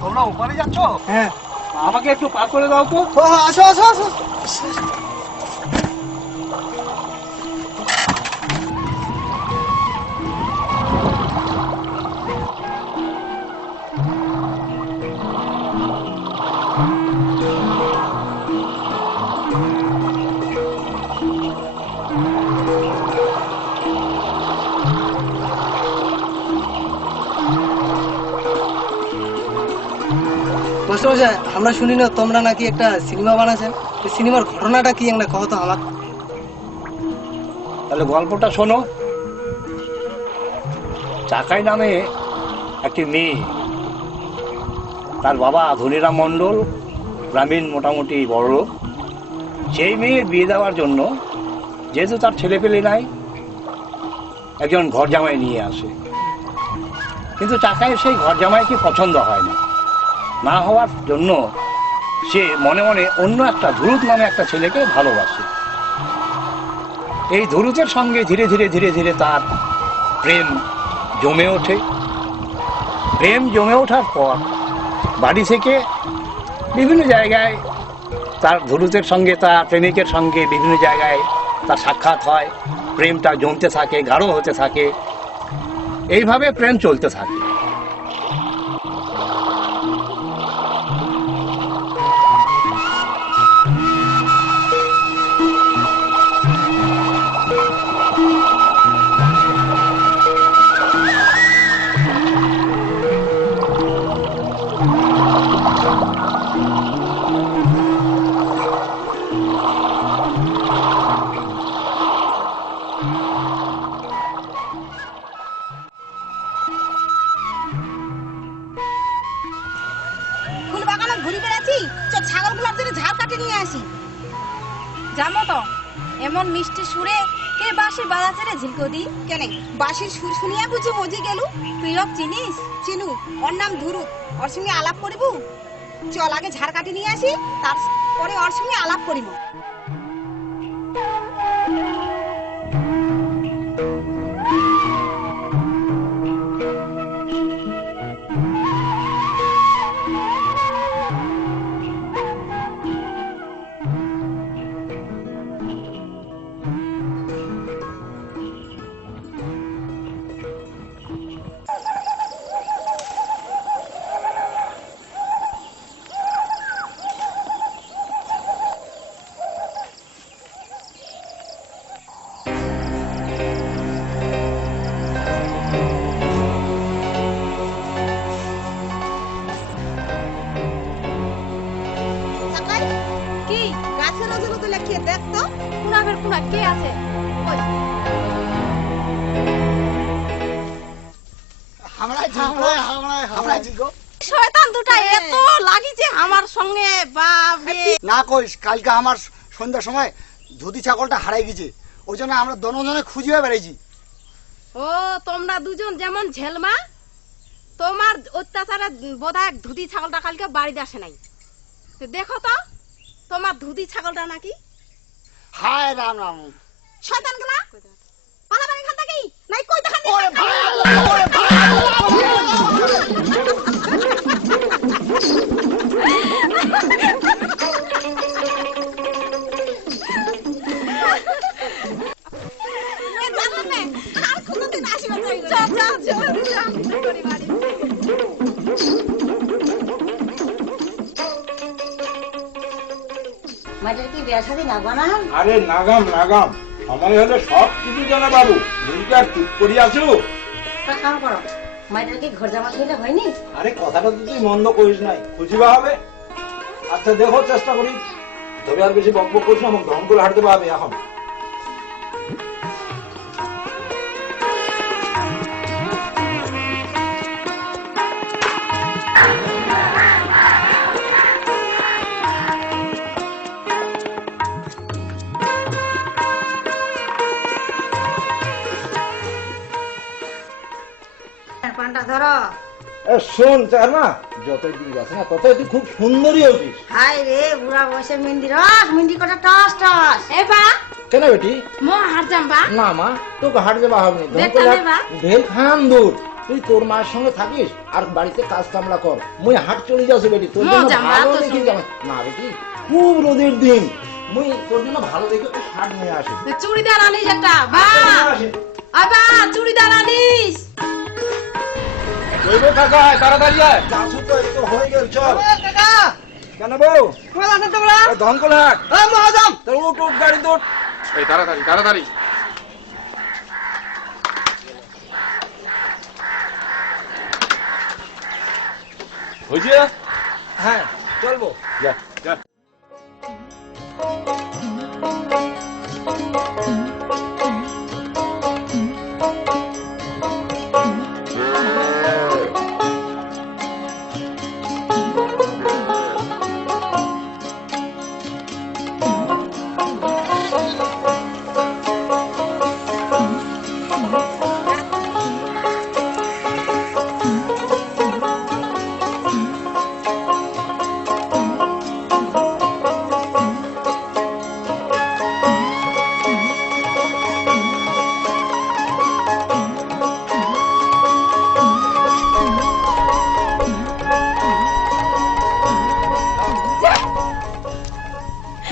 তোমরা ওপারে যাচ্ছ? হ্যাঁ। আমাকে একটু পার করে দাও তো। আসো আসো আসো। মাস্টারমশাই, আমরা শুনি না তোমরা নাকি একটা সিনেমা বানাচ্ছেন। সিনেমার ঘটনাটা কি একটা কত আমার। তাহলে গল্পটা শোনো। চাকাই নামে একটি মেয়ে, তার বাবা ধনীরাম মণ্ডল, গ্রামীণ মোটামুটি বড়লোক। সেই মেয়ের বিয়ে দেওয়ার জন্য যেহেতু তার ছেলেপেলে নাই, একজন ঘর জামাই নিয়ে আসে। কিন্তু চাকায় সেই ঘর জামাইকে পছন্দ হয় না, না হওয়ার জন্য সে মনে মনে অন্য একটা ধুরুত নামে একটা ছেলেকে ভালোবাসে। এই ধুরুতের সঙ্গে ধীরে ধীরে ধীরে ধীরে তার প্রেম জমে ওঠে। প্রেম জমে ওঠার পর বাড়ি থেকে বিভিন্ন জায়গায় তার ধুরুতের সঙ্গে, তার প্রেমিকের সঙ্গে বিভিন্ন জায়গায় তার সাক্ষাৎ হয়। প্রেমটা জমতে থাকে, গাঢ় হতে থাকে। এইভাবে প্রেম চলতে থাকে। ফুল বাগানে ঘুরে বেড়াচ্ছি, ছাগলগুলোর জন্য ঝাড় কাটে নিয়ে আসি। জানো তো এমন মিষ্টি সুরে কে বাঁশি বাজাচ্ছে রে ঝিলকদি? কেন বাঁশির সুর শুনিয়া বুঝি মজি গেলু? তুই ওকে চিনিস? চিনু, ওর নাম ধুরু। ওর সঙ্গে আলাপ করিব। চল আগে ঝাড় কাটে নিয়ে আসি, তারপরে ওর সঙ্গে আলাপ করিব। কি গাছের ওজন তো লেখিয়ে দেখ তো। কুনাবের কুনা কে আছে? ওই শয়তান দুটা এত লাগিছে আমার সঙ্গে। বাপরে, না কইস, কালকে আমার সন্ধ্যার সময় ধুতি ছাগলটা হারাই গেছে, ওই জন্য আমরা দনজনে খুঁজিয়ে বেড়াইছি। ও তোমরা দুজন যেমন ঝেলমা, তোমার অত্যাচারে বোধহয় ধুতি ছাগলটা কালকে বাড়িতে আসে নাই। তো দেখো তো তোমার ধুতি ছাগলটা নাকি। হায় রাম রাম। শয়তান গুলা পালাবার এখান থেকে নাই কই দেখান। ওরে ভাই, ওরে ভাই। আর কোনদিন আসিবে না। চল চল চল করি বাড়ি। মাঝের কি বিয়া শাদী লাগবা না? আরে নাগাম নাগাম, আমার হলে সব কিছু জানা বাবু। তুমি আর চুপ করি আছো? কাম করো, মাঝের কি ঘর জামা হইলে হয়নি? আরে কথাটা তো তুই মন্দ করিস নাই, খুঁজিবা হবে। আচ্ছা দেখো, চেষ্টা করি। তবে আর বেশি বকবক করিস না, আমাকে ধন করে হাঁটতে পারবে এখন। পানটা ধরো। শোন চার না, যতই দিন যাচ্ছে না ততই তুই খুব সুন্দরী হচ্ছিস। হাই রে বুড়া বয়সে মেহেন্দি রস, মেহেন্দি কটা টস টস। এ বা কেন বেটি? মো হার যাম্বা। না মা, তোকে হাট যাবা হবে বেটা নেবা? ভেল খান দূর। তুই তোর মায়ের সঙ্গে থাকিস আর বাড়িতে কাজ কামলা কর। মুই হাট চলে যাচ্ছি বেটি, তোর জন্য জামা ভালো তো দেখি সঙ্গে। জামা। না বেটি, খুব রোদের দিন, মুই তোর জন্য ভালো দেখে একটা শার্ট নিয়ে আসি। চুড়িদার আনিস একটা বা। আবা চুড়িদার আনিস। কইবো কাকা, তাড়াতাড়ি আয়। যাচ্ছ তো, এই তো হয়ে গেল, চল। কাকা, কেন বউ? কোথায় আছেন তোমরা? ধনকল হাট। এই মহাজন, তোর উঠ উঠ, গাড়ি তোর। এই তাড়াতাড়ি তাড়াতাড়ি। হয়েছে? হ্যাঁ চলবো। যা যা।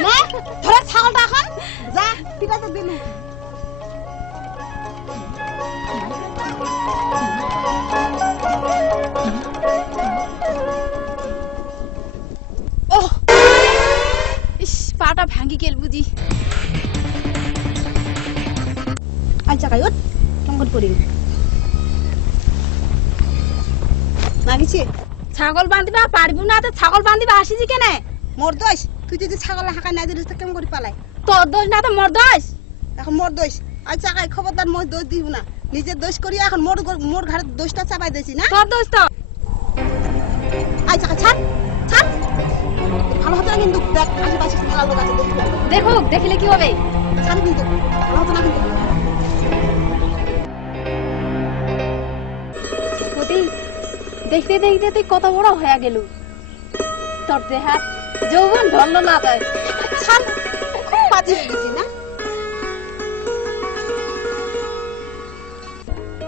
নে ধরে ছাগলটা এখন যা পিটাতে দিন। ওহ ইস পাটা ভাঙি গেল বুঝি। আচ্ছা কাই ওঠ কেমন পড়ি লাগিছে। ছাগল বান্ধিবা পারবো না তো ছাগল বান্ধিবা আসিছি কেনে? মোর দোষ, তুই যদি ছাগল হাঁকা নাই দিস কেমন করে পালাই? তোর দোষ না তো মোর দোষ। এখন মোর দোষ। আচ্ছা কাই খবরদার মই দোষ দিব না, নিজের দোষ করি এখন মোর ঘরে দোষটা চাপাই দিয়েছি না। তোর দোষ তো। আচ্ছা ছাড় ছাড়, ভালো হতো না কিন্তু। দেখ আশেপাশে মেলা লোক আছে, দেখুক দেখিলে কি হবে? ছাড় কিন্তু ভালো হতো না কিন্তু। দেখতে দেখতে তুই কত বড় হয়ে গেল। তোর দেহাত যৌবন ধরল না তাই। ছাড়, খুব বাজি হয়ে গেছি না।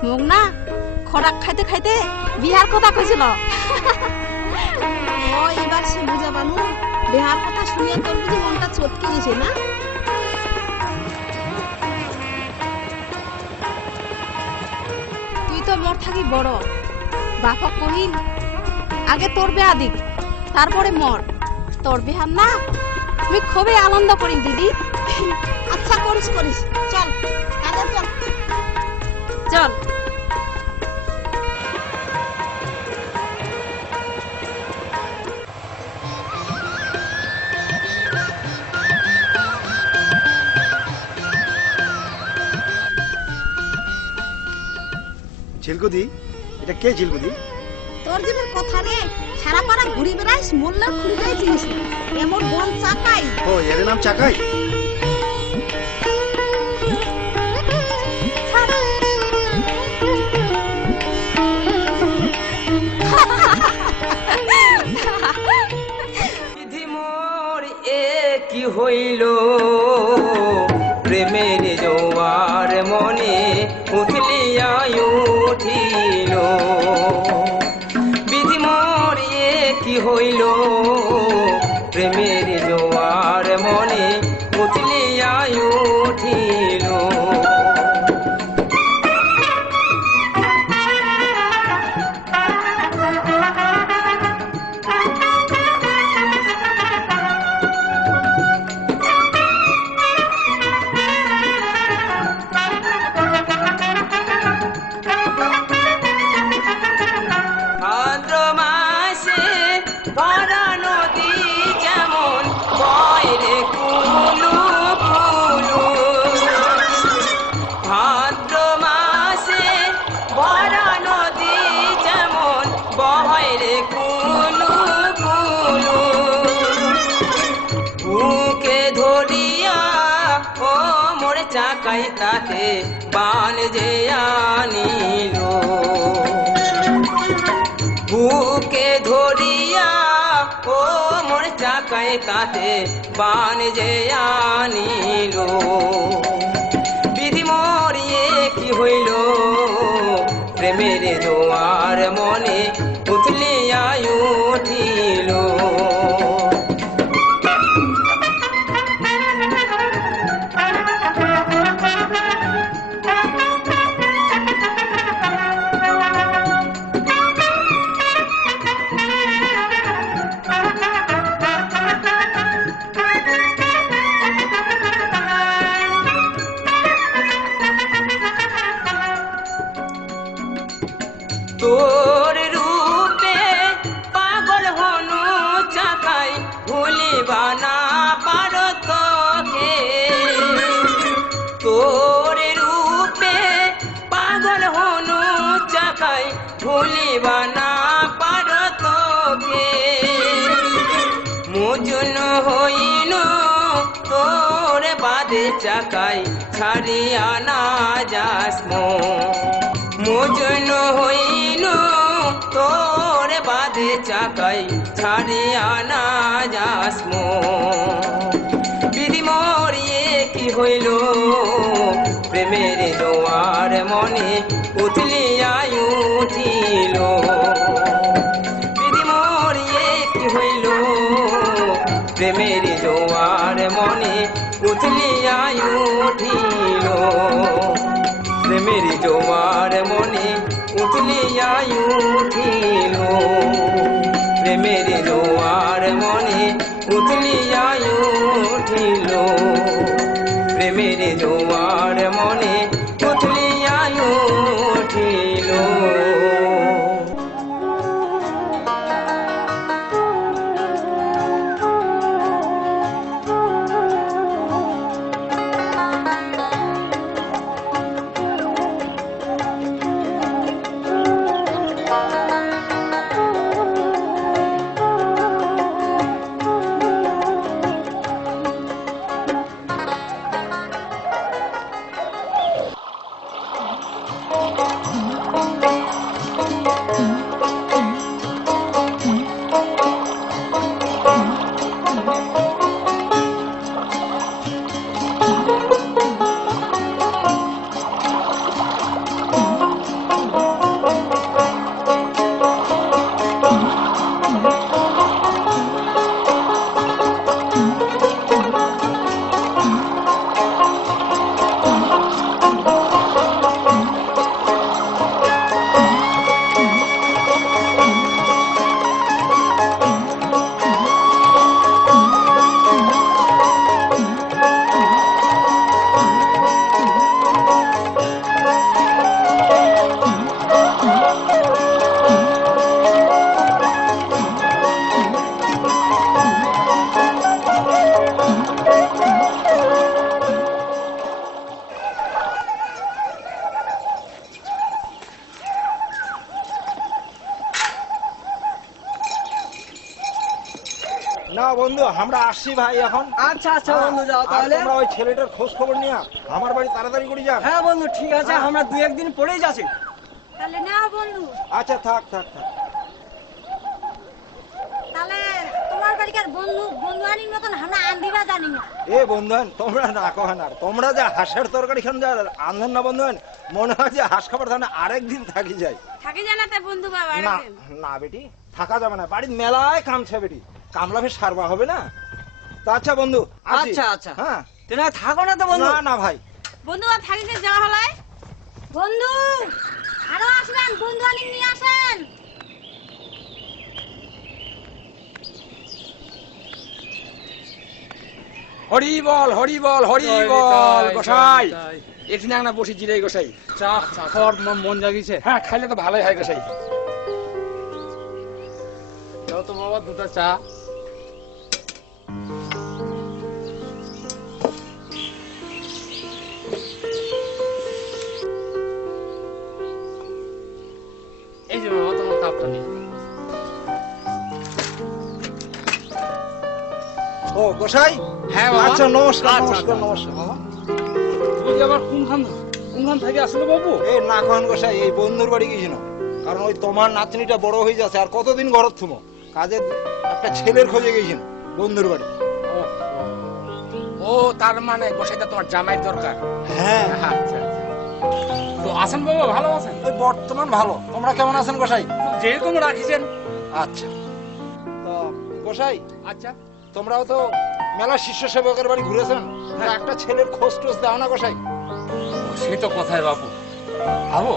মুখ না খরাক খাইতে খাইতে বিহার কথা কইছিল। ও এবার সে বুঝা পানু, বিহার কথা শুনিয়ে তোর বুঝি মনটা চটকে গেছে না। তুই তো মোর থাকি বড়, বাপক কহিন আগে তোর বিয়া দিক তারপরে মর। তোর বিহার না আমি খুবই আনন্দ করিম দিদি। আচ্ছা করিস করিস, চল আগে চল চল। ঝিলকুদি, এটা কে ঝিলকুদি? তোর জীবের কথা রে, সারা পাড়া ঘুরি বেড়াইস, মোল্লার খুঁড়িটাই চিনিস না। এমন বন চাকাই। ও এর নাম চাকাই? বিধি মোর এ কি হইল, প্রেমের জোয়ার মনে উথলিয়া উঠিল। বিধি মোর এ কি হইল, প্রেমের জোয়ার মনে উথলিয়া উঠিল। ভাদ্র মাসে ভরা নদী যেমন বয় রে কুলু কুলু। ভাদ্র মাসে ভরা নদী যেমন বয় রে কুলু কুলু। বুকে ধরিয়া ও মোর চাকাই তাকে বান যে আনিল। বুকে ধরিয়া ও মোর চাকায় কাতে বান যে আনিল। বিধি মরিয়ে কি হইল, প্রেমের জোয়ার মনে উথলিয়া উঠিল। তোর রূপে পাগল হনু লোকে মজুন হইল তোর বাদে চাকাই ছাড়িয়া না যাস মজুন হইল তোর বাদে চাকাই ছাড়িয়া না যাস বিধি মরিয়ে কি হইল প্রেমের জোয়ার মনে উথলিয়া উঠিল বিধি মরিয়ে কি হইল প্রেমের জোয়ার মনে উথলিয়া উঠিল প্রেমের জোয়ার মনে উথলিয়া উঠিল প্রেমের জোয়ার মনে উথলিয়া উঠিল প্রেমের জোয়ার মনে উথলিয়া উঠিল না বন্ধু আমরা আসছি ভাই এখন। আচ্ছা আচ্ছা বন্ধু, যাও আর তাহলে। তোমরা ওই ছেলেটার খোঁজ খবর নিয়ে আমার বাড়ি তাড়াতাড়ি করে যাও। হ্যাঁ বন্ধু, ঠিক আছে, আমরা 2-1 দিন পরেই যাচ্ছি। তাহলে না বন্ধু, আচ্ছা থাক থাক থাক। তাহলে তোমার বাড়িকার বন্ধু বন্ধু আনির মতন আমরা আন্দিরা জানি না। এ বন্ধুন তোমরা না কহেন, আর তোমরা যে হাঁসের তরকারি খান যা আনলেন না বন্ধুন, মনে হয় যে হাঁস খাবার ধানে আরেকদিন থাকি যায়। থাকি জানাতে বন্ধু বাবা না না বেটি, থাকা যাবে না, বাড়ির মেলায় কামছে বেটি, কামলা ফের সারবা হবে না। তো আচ্ছা বন্ধু আসি। আচ্ছা আচ্ছা, হ্যাঁ তুমি থাকো না তো বন্ধু? না না ভাই। বন্ধু আর থাকি যে যাওয়া হলে বন্ধু আরো আসবেন, বন্ধু আনি নিয়ে আসেন। হরি বল হরি বল হরি বল গোসাই, এখানে আমরা বসেছি রে গোসাই, চা খাওয়ার মন জাগিছে। হ্যাঁ খাইলে তো ভালোই হয় গোসাই। দাও তো বাবা দুটো চা। এই যে বাবা তোমার কাপটা নিয়ে। ও গোসাই, হ্যাঁ বাবা। আচ্ছা নমস্কার আচ্ছা, নমস্কার আচ্ছা। নমস্কার বাবা। তুই আবার কোনখান থেকে আসলে বাবু? এই না কহেন গোসাই, এই বন্ধুর বাড়ি গেছিল, কারণ ওই তোমার নাতনিটা বড় হয়ে যাচ্ছে, আর কতদিন ঘরত থুমো, কাজের একটা ছেলের খোঁজে গেছিল বন্ধুর বাড়ি। ও তার মানে গোসাইটা তোমার জামাই দরকার। হ্যাঁ আচ্ছা আচ্ছা। তো আছেন বাবা, ভালো আছেন? ওই বর্তমান ভালো, তোমরা কেমন আছেন গোসাই? যেরকম রাখিছেন। আচ্ছা তো গোসাই, আচ্ছা তোমরাও তো মেলা শিষ্য সেবকের বাড়ি ঘুরেছেন, তা একটা ছেলের খোঁজ টোজ দাও না গোসাই। সে তো কথাই বাবু, ভাবো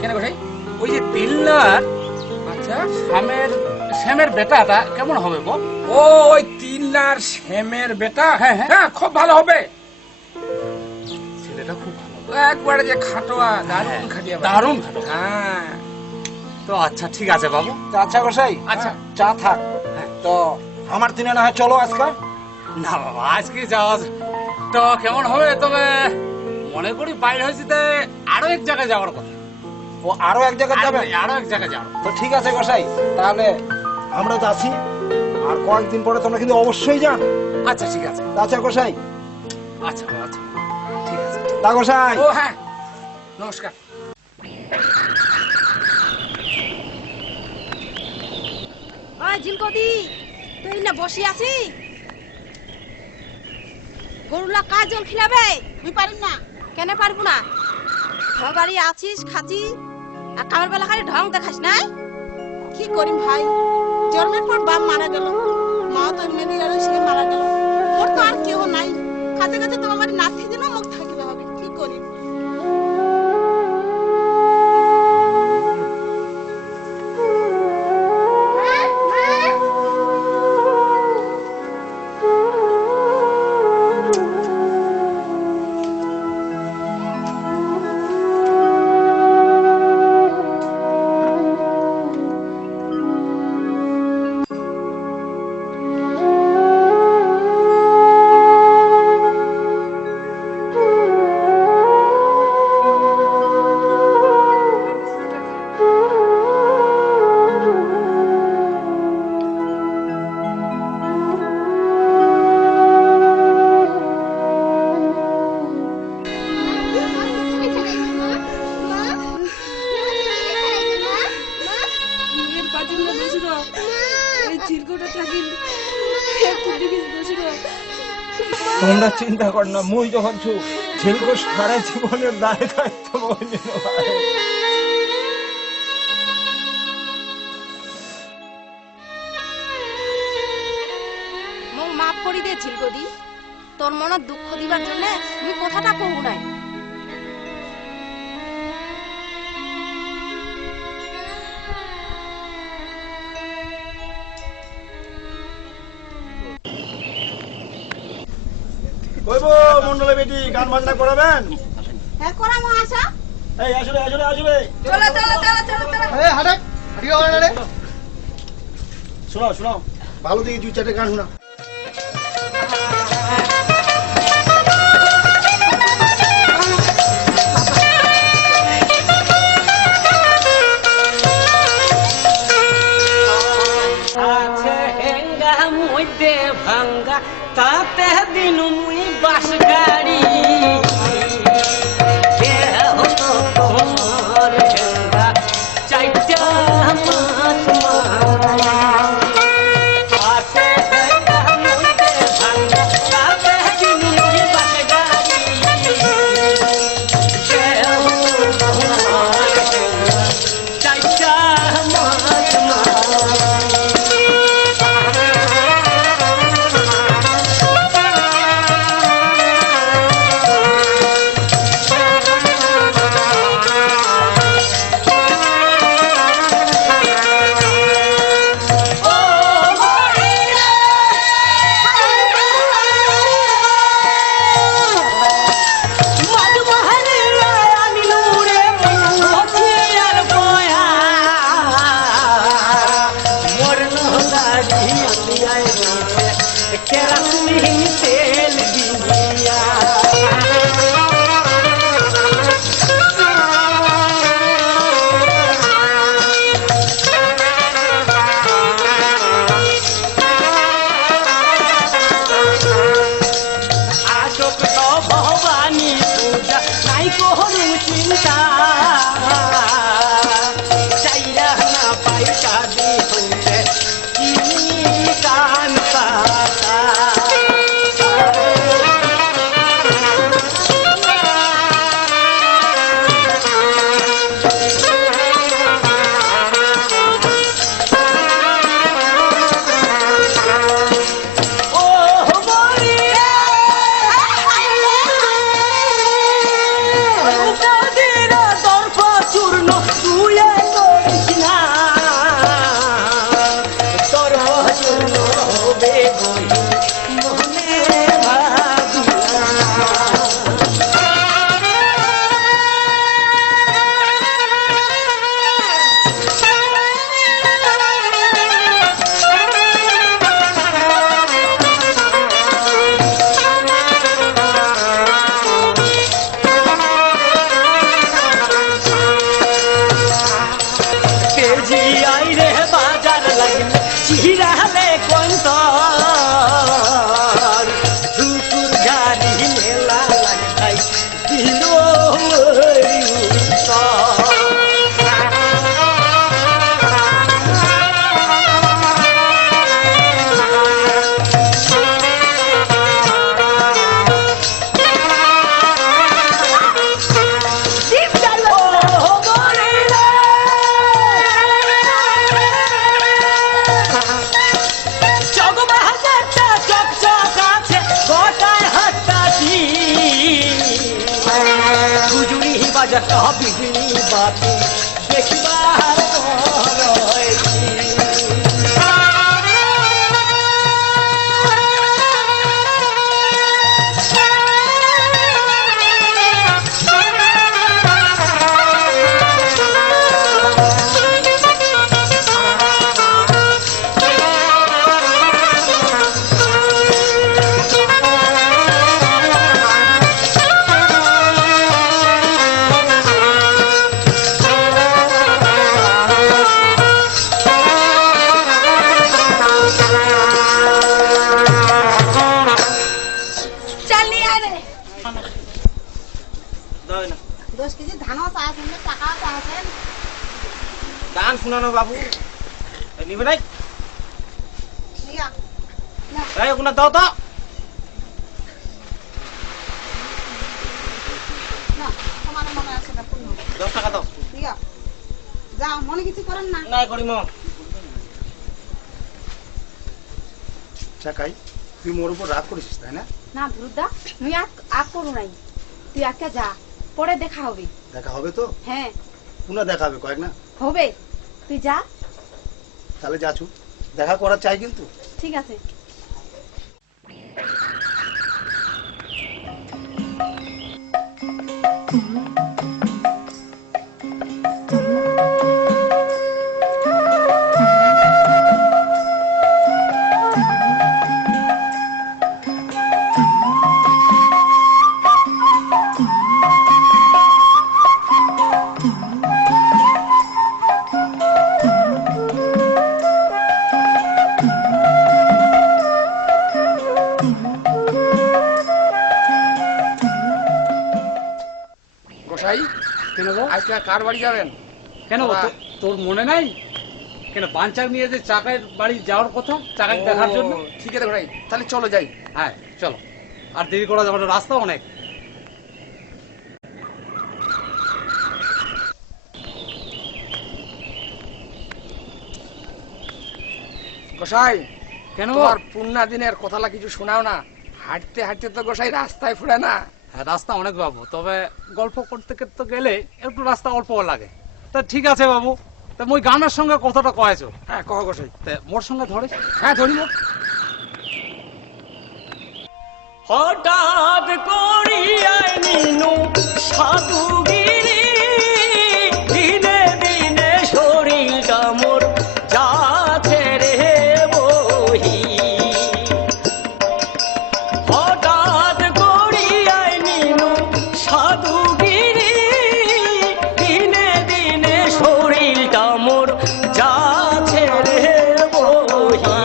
কেন গোসাই, ওই যে তিলনার আচ্ছা শ্যামের বেটাটা কেমন হবে গো? ও ওই তিলনার শ্যামের বেটা, হ্যাঁ হ্যাঁ খুব ভালো হবে। ছেলেটা খুব ভালো, একবারে যে খাটোয়া, দারুণ খাটিয়া, দারুণ খাটো। হ্যাঁ তো আচ্ছা ঠিক আছে বাবু। তো আচ্ছা গোসাই, আচ্ছা। চা থাক। তো আমার দিনে না হয় চলো আজকে। না বাবা আজকে যাওয়া তো কেমন হবে, তবে মনে করি বাইরে হয়েছে আরো এক জায়গায় যাওয়ার কথা। ও আরো এক জায়গায় যাবে? আরো এক জায়গায় যাবো। তো ঠিক আছে গোসাই, তাহলে আমরা যাচ্ছি। আর কয়েকদিন পরে তোমরা কিন্তু অবশ্যই যান। আচ্ছা ঠিক আছে। আচ্ছা গোসাই। আচ্ছা আচ্ছা ঠিক আছে। তা গোসাই। ও হ্যাঁ, নমস্কার। ওই ঝিলকদি, তুই না বসে আছি? গরুলা কাজ জল খিলাবে? আমি পারি না। কেন পারবো না? ঘর বাড়ি আছিস, খাচ্ছি, আর কামের বেলা খালি ঢং দেখাস না? কি করি ভাই, জন্মের পর বাপ মারা গেল, মা তো এমনি গেল, সে মারা গেল, ওর তো আর কেউ নাই। কাছে কাছে তোমার বাড়ি না থেকে দিনও মুখ থাকতে হবে, কি করি? তোমরা চিন্তা কর না, মুই যখন ছু ঝিলকো সারা জীবনের দায় দায়িত্ব মই নিব ভাই। মোক মাফ করি দে ঝিলকদি, তোর মনে দুঃখ দিবার জন্য আমি কথাটা কহু নাই। কইবো মন্ডলে বেটি গান বাজনা করাবেন? হ্যাঁ করামো, আসা। এই আসলে আসলে আসলে চলো চলো চলো চলো চলো। এই হাটে হাটিও রে। শোনাও শোনাও, ভালো দেখি 2-4টা গান শোনাও। আছে হেঙ্গা মধ্যে ভাঙ্গা, তাতে দিন মুই বাস গাড়ি। তোমার হেঙ্গা চাইটা মাছ মারা। আছে হেঙ্গা মধ্যে ভাঙ্গা, তাতে দিন মুই বাস গাড়ি। তোমার হেঙ্গা চাইটা মাছ মারা। তেল দিয়া আশোক তো ভবানী পূজা নাই করুন চিন্তা। চাইরা না পাই কাঁদি হইলে কি কান পাতা। একটা বিজলি বাতি দেখিবার রয়েছি চল নিয়ে আয় রে 10 কেজি ধানও চাইছেন টাকা চাইছেন গান শুনানো বাবু নিবে নাই নিয়া এই ওখানে দাও তো না তোমার মনে আছে না পূর্ণ 10 টাকা দাও নিয়া যাও মনে কিছু করেন না নাই করিম চাকাই তুই মোর উপর রাগ করেছিস তাই না? না ভুরুদা তুই আর করু নাই তুই আজকে যা পরে দেখা হবে দেখা হবে তো? হ্যাঁ পুনা দেখা হবে কয়েক না? হবে তুই যা তাহলে যাচু দেখা করার চাই কিন্তু। ঠিক আছে গোসাই কেন গো? আজকে কার বাড়ি যাবেন? কেন গো? তোর মনে নাই কেন পাঞ্চার নিয়ে যে চাকার বাড়ি যাওয়ার কথা চাকাকে দেখার জন্য? ঠিক আছে ভাই, তাহলে চলো যাই। হ্যাঁ চলো, আর দেরি করা যাবে না, রাস্তা অনেক। গোসাই কেন গো? তোমার পুণ্যা দিনের কথালা কিছু শোনাও না। হাঁটতে হাঁটতে তো গোসাই রাস্তায় ফুরে না। হ্যাঁ রাস্তা অনেক বাবু, তবে গল্প করতে করতে গেলে একটু রাস্তা অল্প লাগে। তা ঠিক আছে বাবু, তা মই গানের সঙ্গে কতটা কয়েছো? হ্যাঁ কহ গোসাই। তা মোর সঙ্গে ধরে? হ্যাঁ ধরিব। হঠাৎ করিয়াই নিনু সাধুগিরি দিনে দিনে শরীরটা মোর যাচ্ছে রে বহি হঠাৎ করিয়াই নিনু সাধুগিরি দিনে দিনে শরীরটা মোর যাচ্ছে রে বহি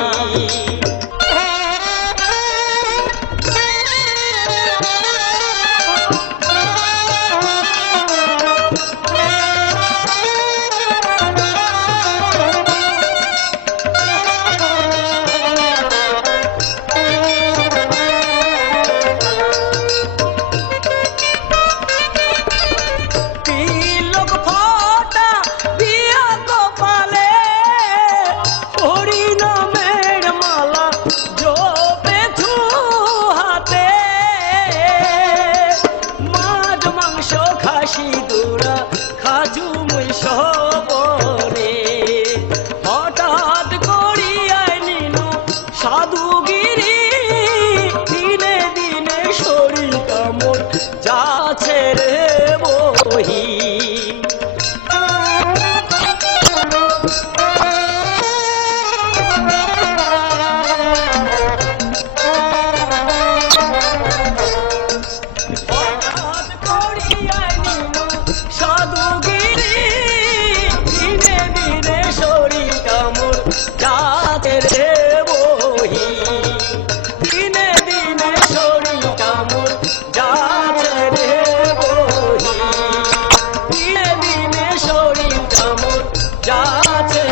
তিলক ফোঁটা দিয়া কপালে হরি নামের মালা জপেছু হাতে মাছ মাংস খাসি দুরা খাজু মুই সবরে হঠাৎ করিয়াই নিনু সাধুগিরি দিনে দিনে শরীর কামড় যাচ্ছে রে বহি হঠাৎ করিয়াই নিনু সাধুগিরি দিনে দিনে শরীর কামড় যাচ্ছে রে বহি দিনে দিনে শরীর কামড় যাচ্ছে রে বহি দিনে দিনে শরীর কামড় যাচ্ছে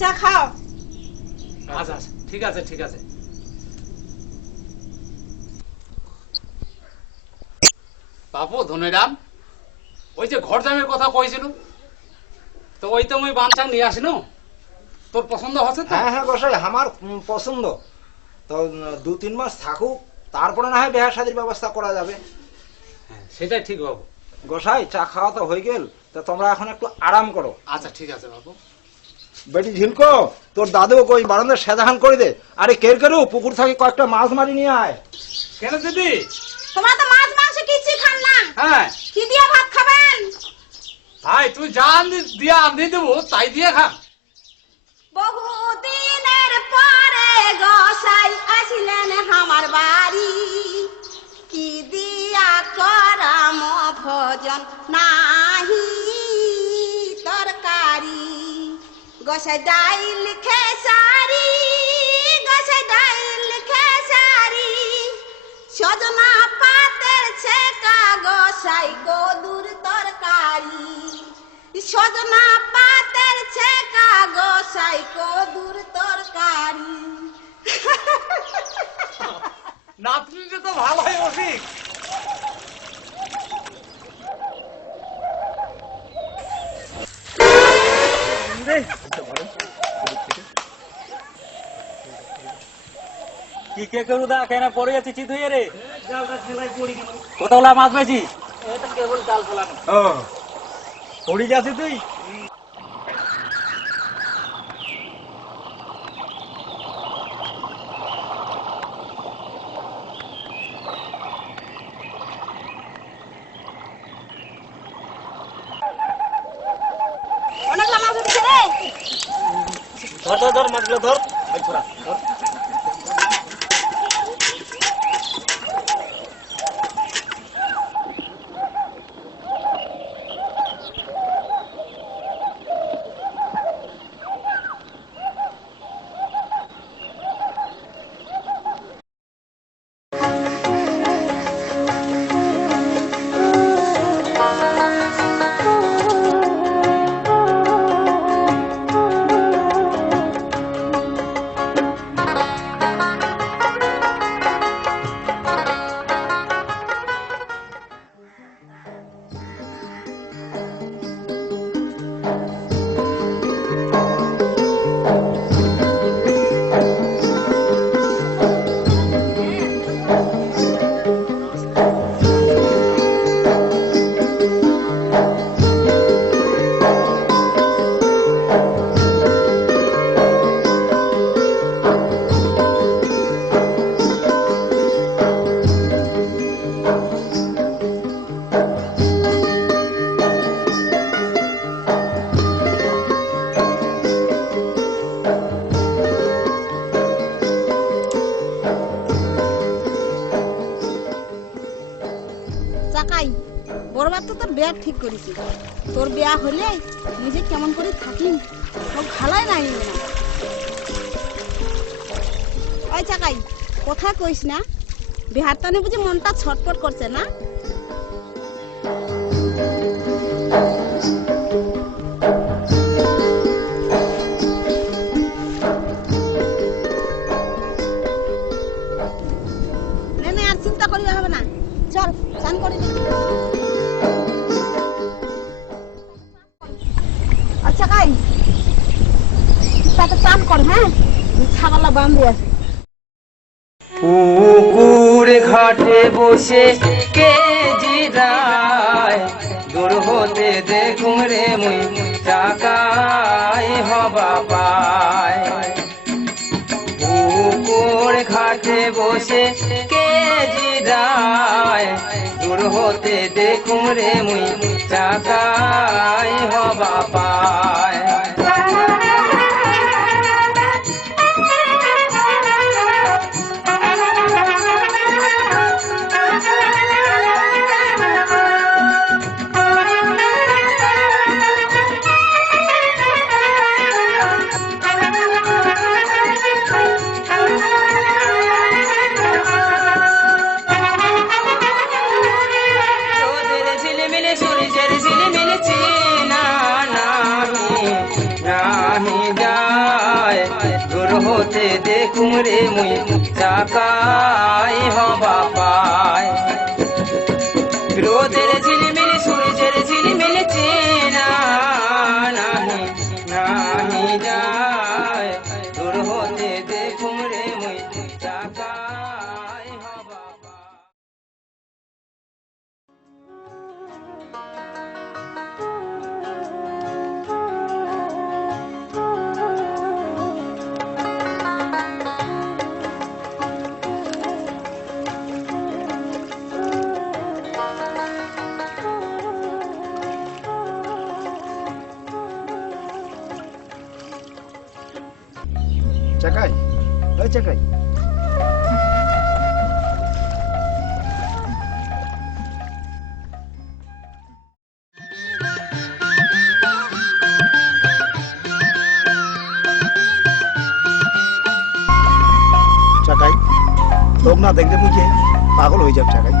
চা খাও। আচ্ছা আচ্ছা ঠিক আছে ঠিক আছে। বাবু ধনীরাম, ওই যে ঘর জামের কথা কইছিল, তো ওই তো আমি বানচাং নিয়ে আসিনো, তোর পছন্দ হচ্ছে তো? হ্যাঁ হ্যাঁ গোসাই, আমার পছন্দ। তো 2-3 মাস থাকুক, তারপরে না হয় বিয়ে শাদীর ব্যবস্থা করা যাবে। হ্যাঁ সেটাই ঠিক বাবু। গোসাই চা খাওয়া তো হয়ে গেল, তা তোমরা এখন একটু আরাম করো। আচ্ছা ঠিক আছে বাবু। বেটি ঝিলকো, তোর দাদু কই বারান্দা সেদাহান করে দে। আরে কেরু পুকুর থেকে কয়েকটা মাছ মারি নিয়ে আয়। কেন দিদি? তোমরা তো মাছ মাংস কিছুই খান না, হ্যাঁ কি দিয়ে ভাত খাবেন? ভাই তুই যা দিয়া আনি দেবো তাই দিয়ে খা। বহুদিনের পরে গোসাই আসিলেন আমার বাড়ি, কি দিয়া করাম ভোজন নাহি তরকারি। গোসাই ডাইল খেসারি, গোসাই ডাইল খেসারি, সজনা পাতের ছেকা গোসাই কদুর তরকারি। সজনা পাতের ছেকা গোসাই কদুর তরকারি। নাতনিটা তো ভালোই অসিক। কি কে করু দা কেন পড়ে যাচ্ছে চিত হয়ে রে? কোথাও মাছ পেয়েছি? এটা কেবল জাল ফেলানো। পড়ে যাচ্ছি তুই? অনেকগুলো মাছ উঠছে রে। ধর ধর ধর মাছগুলো ধর। এই ছোড়া, ধর। চাকাই বড়বার তো তোর বিয়া ঠিক করেছি, তোর বিয়া হলে নিজে কেমন করে থাকিম সব ভালাই নাই না। ওই চাকাই কথা কইস না, বিহার টানে বুঝি মনটা ছটপট করছে না? নে আর চিন্তা করিতে হবে না, চল চান করে নি। আচ্ছা কাই তাতে চান কর, হ্যাঁ ছাগলা বান্ধে আছে। পুকুর ঘাটে বসে কে জিরায়, দূর হতে দেখুম রে মুই চাকাই হবা পায়। পুকুর ঘাটে বসে কে জিরায়, দূর হতে দেখুম রে মুই চাকাই হবা পায়। ঝিলিমিলি সূর্যের ঝিলিমিলি চিনা নামি দূর হতে দেখুম রে মুই চাকাই হবা পায় রোদের ঝিলমিল সূর্যের ঝিলমিল চেনা নাহি নাহি যায় দূর হতে দেখুম রে মুই চাকাই হবা পায় চাকাই, ওই চাকাই। চাকাই, তোক না দেখতে বুঝে পাগল হয়ে যাব চাকাই।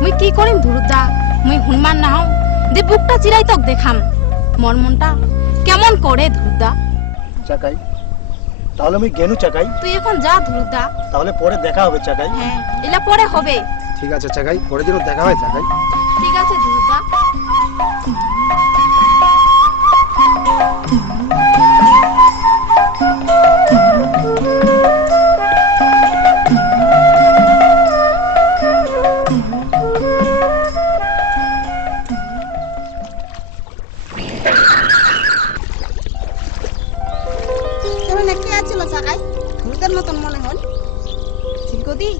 মুই কি করিম ধুরুদা, মুই হনুমান না হও যে বুকটা চিরাই তক দেখাম মোর মনটা কেমন করে ধুরুদা। চাকাই, তাহলে আমি গেনু চাকাই। তুই এখন যা ধুরুদা। তাহলে পরে দেখা হবে চাকাই। হ্যাঁ, এলা পরে হবে। ঠিক আছে চাকাই, পরে যেন দেখা হয় চাকাই। ঠিক আছে ধুরুদা। এখানে কে আছিল চাকাই? ভূতের মতন মনে হল। ঝিলকদি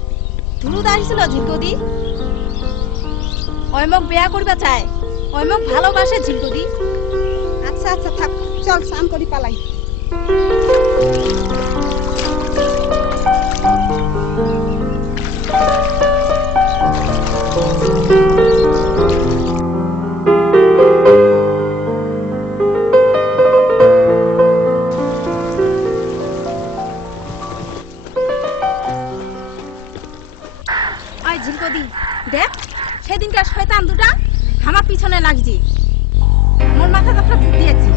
ধুরুদা আহিছিল। ঝিলকদি ওই মোক বেয়া করিবা চায়, ওই মোক ভালোবাসে ঝিলকদি। আচ্ছা আচ্ছা থাক, চল স্নান করি পালাই। ওই ঝিলকদি দেখ, সেদিনকার শয়তান দুটা আমার পিছনে লাগছে, মোর মাথা কথা দিয়েছি।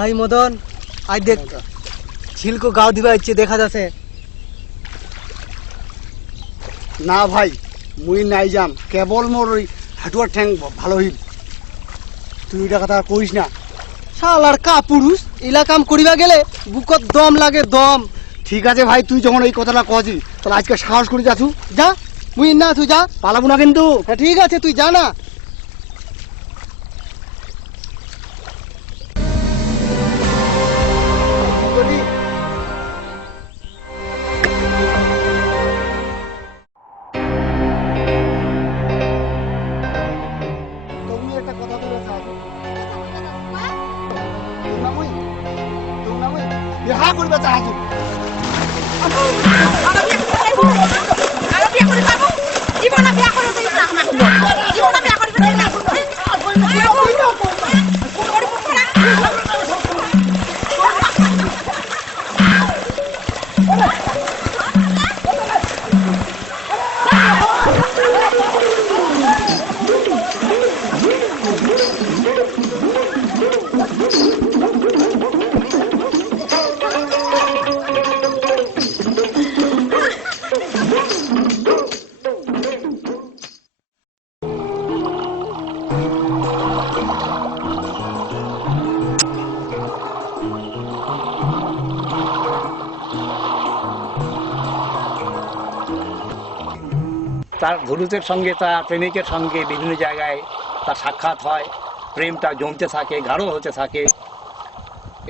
আই মদন, আই দেখ ঝিলকো গাও দিবা ইচ্ছে দেখা যাচ্ছে। না ভাই, মুই নাই যাম, কেবল মোর ওই হাঁটুয়ার ঠ্যাং ভালো হইল। তুই ওইটা কথা কইস না। শালার কা পুরুষ ইলা কাম করিবা গেলে বুকত দম লাগে দম। ঠিক আছে ভাই, তুই যখন এই কথাটা কছি তাহলে আজকে সাহস করে যাচ্ছু। যা, মুই না তুই যা। পালাবো না কিন্তু। হ্যাঁ ঠিক আছে, তুই যা না। তুমি একটা কথা বলে বিহা করবে চাহাজু। তার ধুরুতের সঙ্গে তার প্রেমিকের সঙ্গে বিভিন্ন জায়গায় তার সাক্ষাৎ হয়, প্রেমটা জমতে থাকে, গাঢ় হতে থাকে,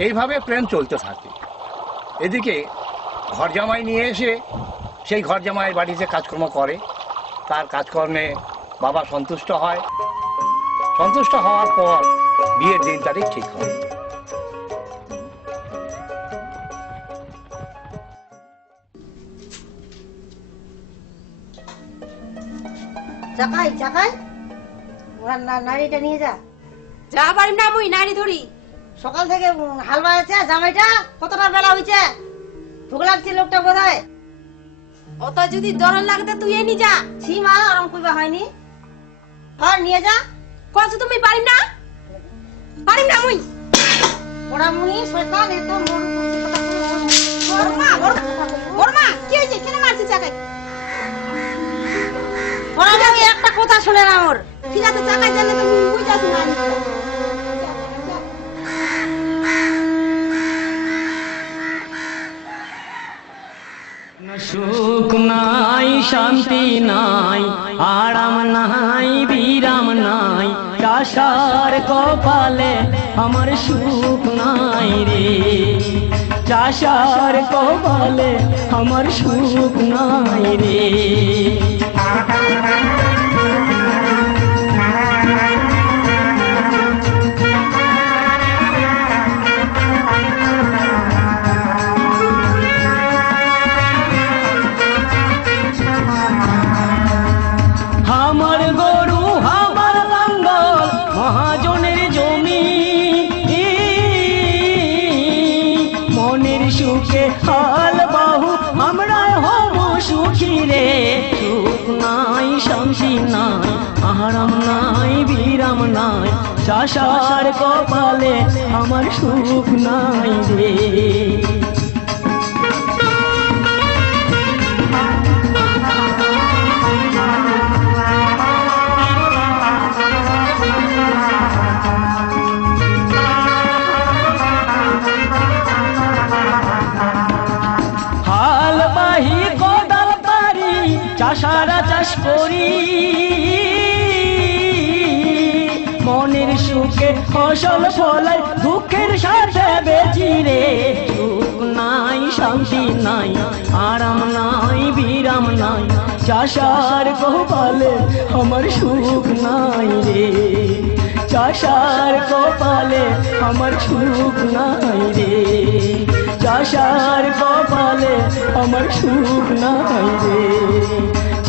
এইভাবে প্রেম চলতে থাকে। এদিকে ঘর জামাই নিয়ে এসে সেই ঘর জামাইয়ের বাড়িতে কাজকর্ম করে, তার কাজকর্মে বাবা সন্তুষ্ট হয়। সন্তুষ্ট হওয়ার পর বিয়ের দিন তারিখ ঠিক হয়। চাকাই চাকাই, নারীটা নিয়ে যা। যা পারিম না, মুই নারী ধরি। সকাল থেকে হাল বাজাচ্ছে জামাইটা, কতটা বেলা হয়েছে? ভোগ লাগছে লোকটা বোধ হয়। অত যদি জ্বর লাগতে তুই এনে যা। ছি মা আরাম কইবা হয়নি আর নিয়ে যা কত তুমি পারিম না মুই ওরা মুই শয়তান এত বড়মা বড়মা কি হয়েছে কেন মারছিস চাকায়? ওরা মুই একটা কথা শুনে না ওর ঠিক আছে চাকায় জানলে তো মুই যাচ্ছি না। সুখ নাই শান্তি নাই আরাম নাই বিরাম নাই চাষার কপালে আমার সুখ নাই রে চাষার কপালে আমার সুখ নাই রে আমার গরু আমার লাঙ্গল মহাজনের জমি মনের সুখে হাল বাহু আমরা হব সুখী রে সুখ নাই শান্তি নাই আরাম নাই বিরাম নাই চাষার কপালে আমার সুখ নাই রে হাল বাহি কোদাল পারি চাষারা চাষ করি মনের সুখে ফসল ফলাই দুঃখের সাথে বেচি রে সুখ নাই শান্তি নাই আরাম নাই বিরাম নাই চাষার কপালে আমার সুখ নাই রে চাষার কপালে আমার সুখ নাই রে চাষার কপালে আমার সুখ নাই রে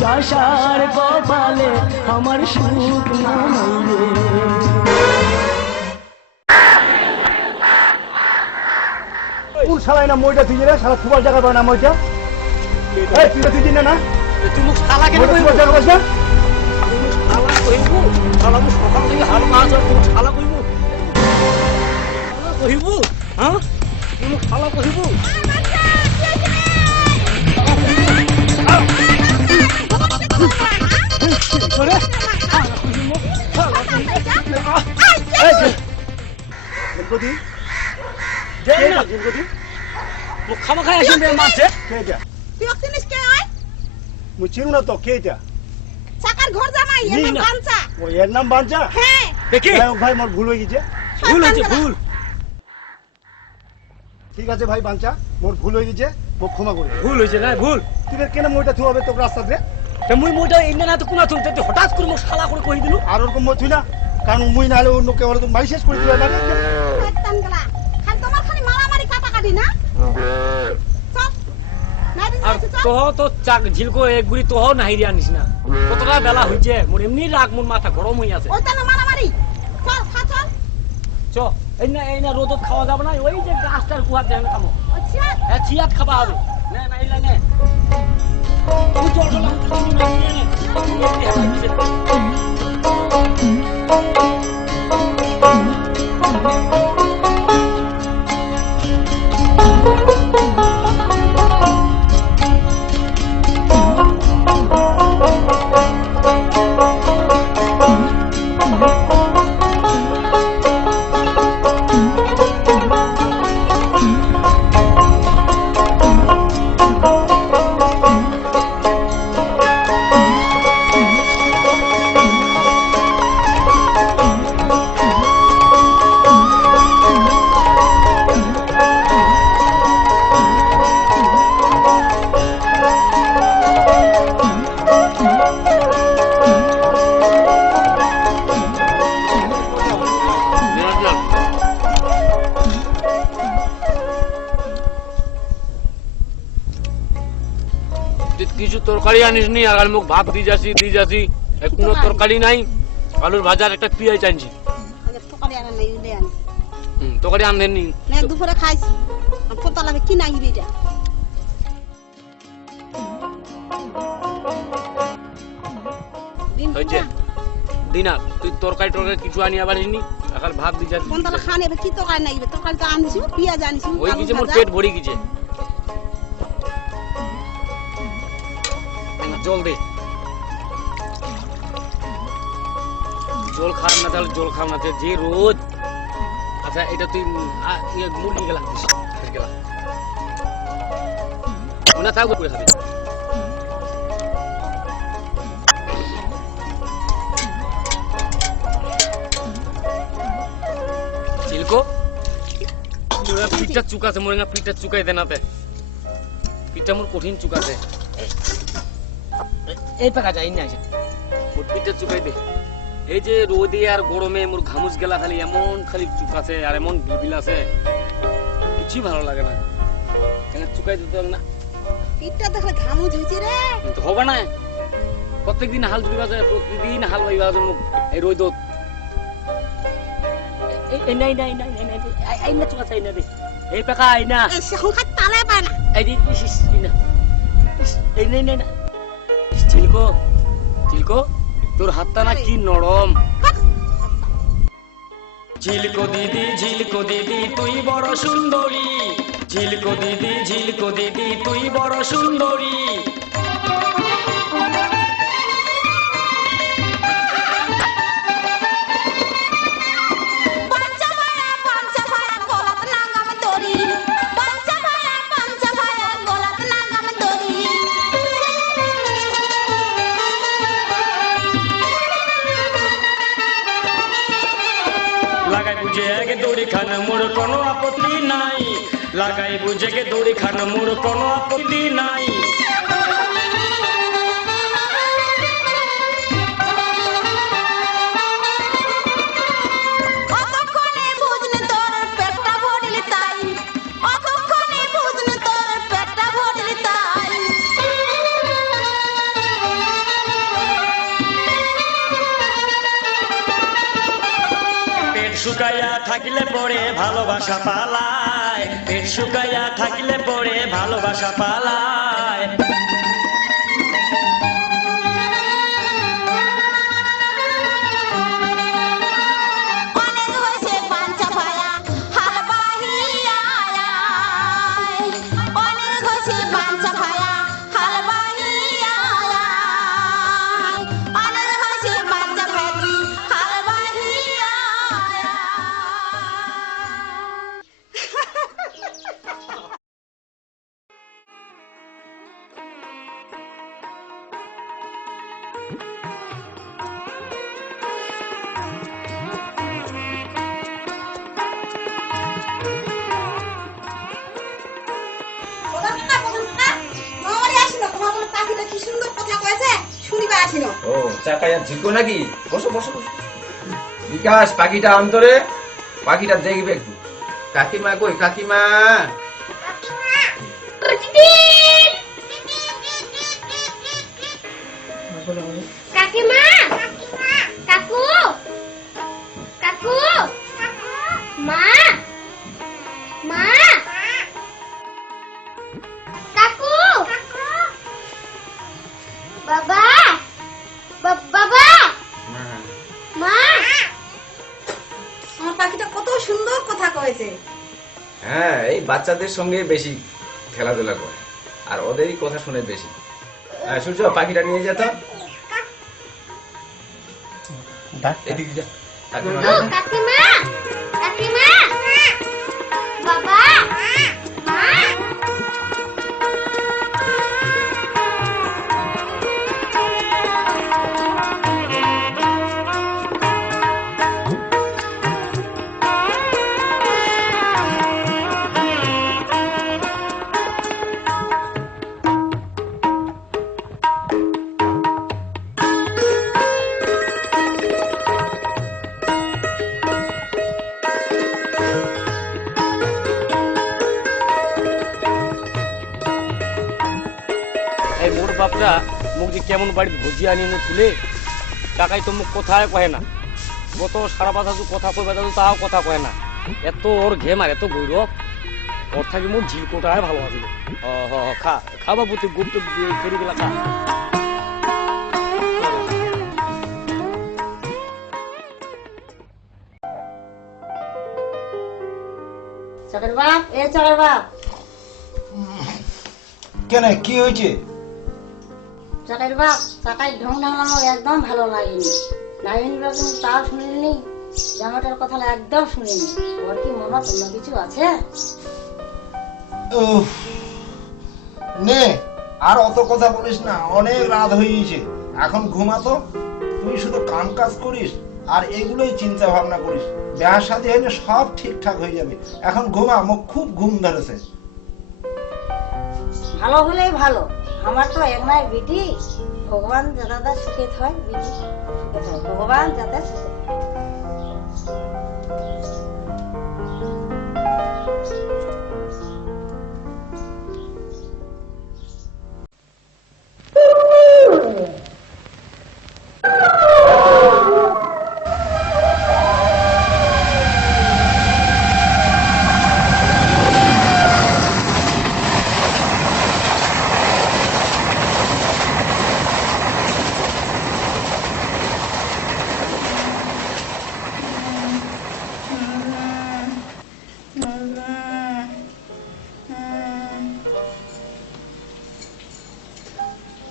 চাষার কপালে আমার সুখ নাই রে কোন শালায় না মইটা তুই রে শালা ফুবার জায়গা পায় না মইটা এই তুই তুই না না তুই মুখ শালা কেন মইটা কইব ফুবার জায়গা পাইছ না শালা কইব শালা মুখ সকাল থেকে হাল মাছ আর মুখ শালা কইব হ্যাঁ মুখ শালা কইব জিনকদি জিনকদি মুখ খামা খাই আসেন রে মাছে কে এটা তুই চিনিস কে হয়? মুই চিনু না তো কে এটা চাকার ঘর জামাই এর নাম বাঞ্চা। ও এর নাম বাঞ্চা হ্যাঁ দেখি ভাই মোর ভুল হয়ে গেছে ভুল হয়েছে ভুল ঠিক আছে ভাই বাঞ্চা মোর ভুল হয়ে গেছে মোক ক্ষমা করে দে। ভুল হয়েছে না ভুল তুই কেন মইটা থু হবে তোর রাস্তাতে তা মুই মোটা ইন্না না তো কোনা তুলতে তুই হঠাৎ করে মুখ শালা করে কই দিলু আর ওরকম মই থুই না কারণ মুই না হলে অন্য কেউ হলে তো মাই শেষ করে দিবে না শয়তান গলা খালি তোমার খালি মারামারি কাটাকাটি না। চল নাইদিন আর যাচ্ছি, চল। তোহ তো চাক ঝিলকো এক গুড়ি তোহ নাহিরিয়া নিস না কতটা বেলা হইছে মোর এমনি রাগ মোর মাথা গরম হই আছে ওইটা না মারামারি চল খা চল। চ এই না রোদত খাওয়া যাবে না ওই যে গাছটার কুয়ার দেন খামো আচ্ছা হ্যাঁ চিয়াত খাবা হবে না না ইলা নে তুই চল চল আমি তো কিছু তরকারি আনিস নি আর মুখ ভাত দিয়ে যাচ্ছি কোনো তরকারি নাই আলুর ভাজার একটা পিঁয়াজ আনছি আগে তরকারি আনা নাই উদে আনি তরকারি আনলেন নি না দুপুরে খাইছি আর পোতা লাগে কি নাই এটা হয়েছে দিনা তুই তরকারি টরকারি কিছু আনি আবার নি এখন ভাত দি যাচ্ছি কোন তাহলে খান এবার কি তরকারি নাইবে তরকারি তো আনিছি পেঁয়াজ আনিছি ওই কিছু মোর পেট ভরি গেছে জল দে জল খাও না তাহলে জল খাও না যে রোজ আচ্ছা এটা তুই মুরগি গেলা গেলা ওনা থাকবো করে খাবি চিলকো পিঠটা চুকাছে মোর পিঠটা চুকাই দে নাতে পিঠটা মোর কঠিন চুকাছে এই পাকা যাই না আছে মোর পিঠটা চুকাই দে এই যে রোদে আর গরমে মোর ঘামুচ গেলা খালি এমন খালি চুকাছে আর এমন বিবিল আছে কিছুই ভালো লাগে না কেন চুকাই দিতে না পিঠটা দেখলে ঘামুজ হইছে রে তো হবে না প্রত্যেকদিন হাল ধরিবা যায় প্রতিদিন হাল বাইবা যায় মুখ এই রোদত এই নাই নাই নাই নাই এই না চুকা চাই না দে এই পাকা আই না এই সংখ্যা তালে পায় না এই দি না এই নাই নাই না চিলকো চিলকো তোর হাতটা না কি নরম ঝিলকো দিদি তুই বড় সুন্দরী ঝিলকো দিদি তুই বড় সুন্দরী লাগাই বুঝে গে দড়ি খান মোর কোনো আপত্তি নাই লাগাই বুঝে গে দড়ি খান মোর কোনো আপত্তি নাই শুকাইয়া থাকিলে পরে ভালোবাসা পালায় পেট শুকাইয়া থাকিলে পরে ভালোবাসা পালায় ও চাকায়া ঝিকো নাকি বসো বসো বসো বিকাশ পাখিটা অন্তরে পাখিটা দেখবে একটু কাকিমা কই কাকিমা কাকিমা কাকু কাকু মা মা কাকু বাবা বাবা মা আমার পাখিটা কত সুন্দর কথা কয়েছে হ্যাঁ এই বাচ্চাদের সঙ্গে বেশি খেলাধুলা করে আর ওদেরই কথা শুনে বেশি সূর্য পাখিটা নিয়ে যেত এদিকে যা কাকিমা কাকিমা বাবা মা এই মোর বাপটা মুখ যে কেমন বাড়ি ভুজিয়া নিয়ে তুলে কাকাই তো মুখ কোথায় কয় না গত সারা বাধা কথা কই বাধা তাও কথা কয় না এত ওর ঘেম আর এত গৌরব ওর থাকি মোর ঝিলকোটায় ভালো আছিল খা খা বাবু তুই গুপ্ত ফেরি গেলা খা চাকের বাপ, এ চাকের বাপ। কেন কি হয়েছে? চাকের বাপ, চাকায় ঢং ঢাংলানো একদম ভালো লাগেনি। নাইনি বাবু তাও শুনিনি, জামাটার কথা একদম শুনিনি। ওর কি মনে অন্য কিছু আছে? উফ, নে আর অত কথা বলিস না, অনেক রাত হয়ে গেছে, এখন ঘুমাতো। তুই শুধু কাম কাজ করিস আর এগুলোই চিন্তা ভাবনা করিস। বিয়ার শাদী হলে সব ঠিকঠাক হয়ে যাবে। এখন ঘুমা, মোক খুব ঘুম ধরেছে। ভালো হলেই ভালো। আমার তো এক নাই বেটি, ভগবান যাতে সুখে হয়, বেটি সুখে হয়, ভগবান যাতে সুখে হয়।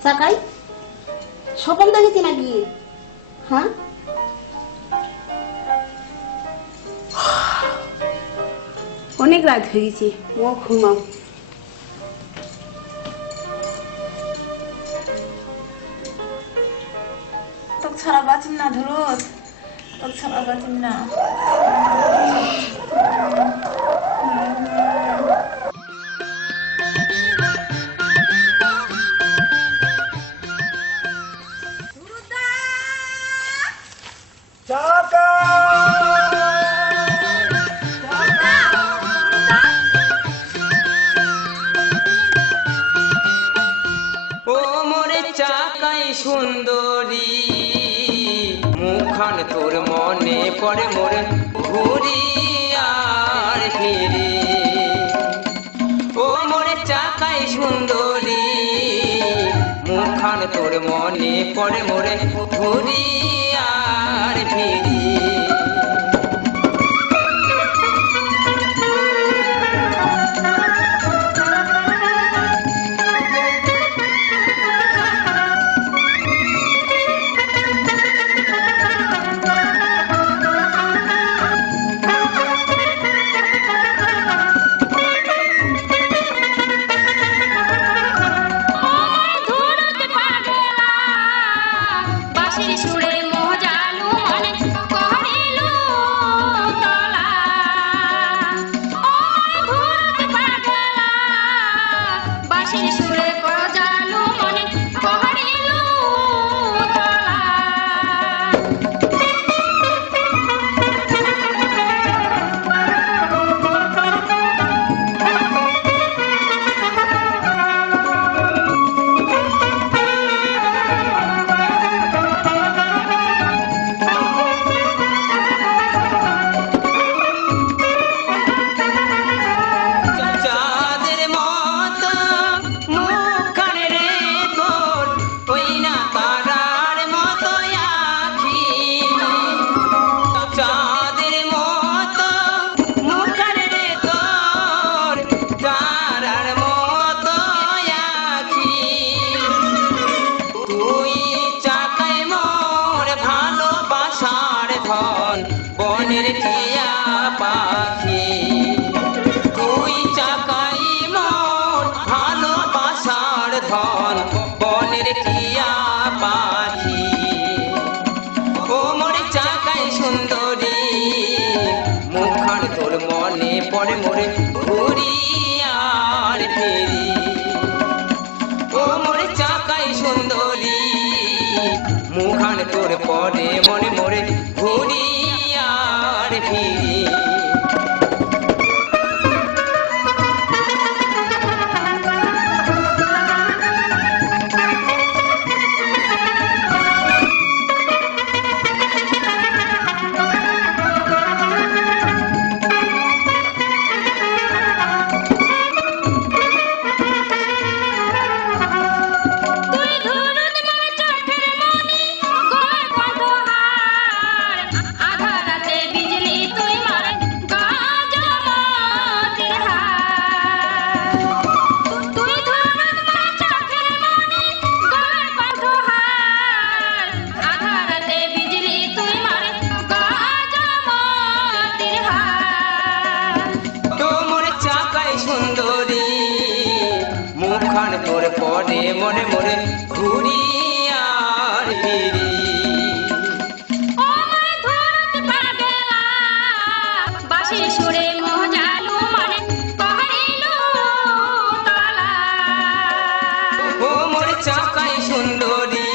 চাকাই স্বপন দেখেছি নাকি? হ্যাঁ, অনেক রাত হয়ে গেছে, ও ঘুমাও। তোকে ছাড়া বাঁচিম না ধরোস, তোকে ছাড়া বাঁচিম না। ও মোরে চাকাই সুন্দরী, মুখান তোর মনে পড়ে মোরে ঘুরি আর ফিরি। ও মোরে চাকাই সুন্দরী, মুখান তোর মনে পড়ে মোরে ঘুরি আর ফিরি। তুই ধরুন চোখের মনি, গোর কত পনে মনে মনে ঘুরি আর ফিরি। বাঁশির সুরে মজালু মানে পাহাড়িলো তালা। ও মোর চাকাই সুন্দরী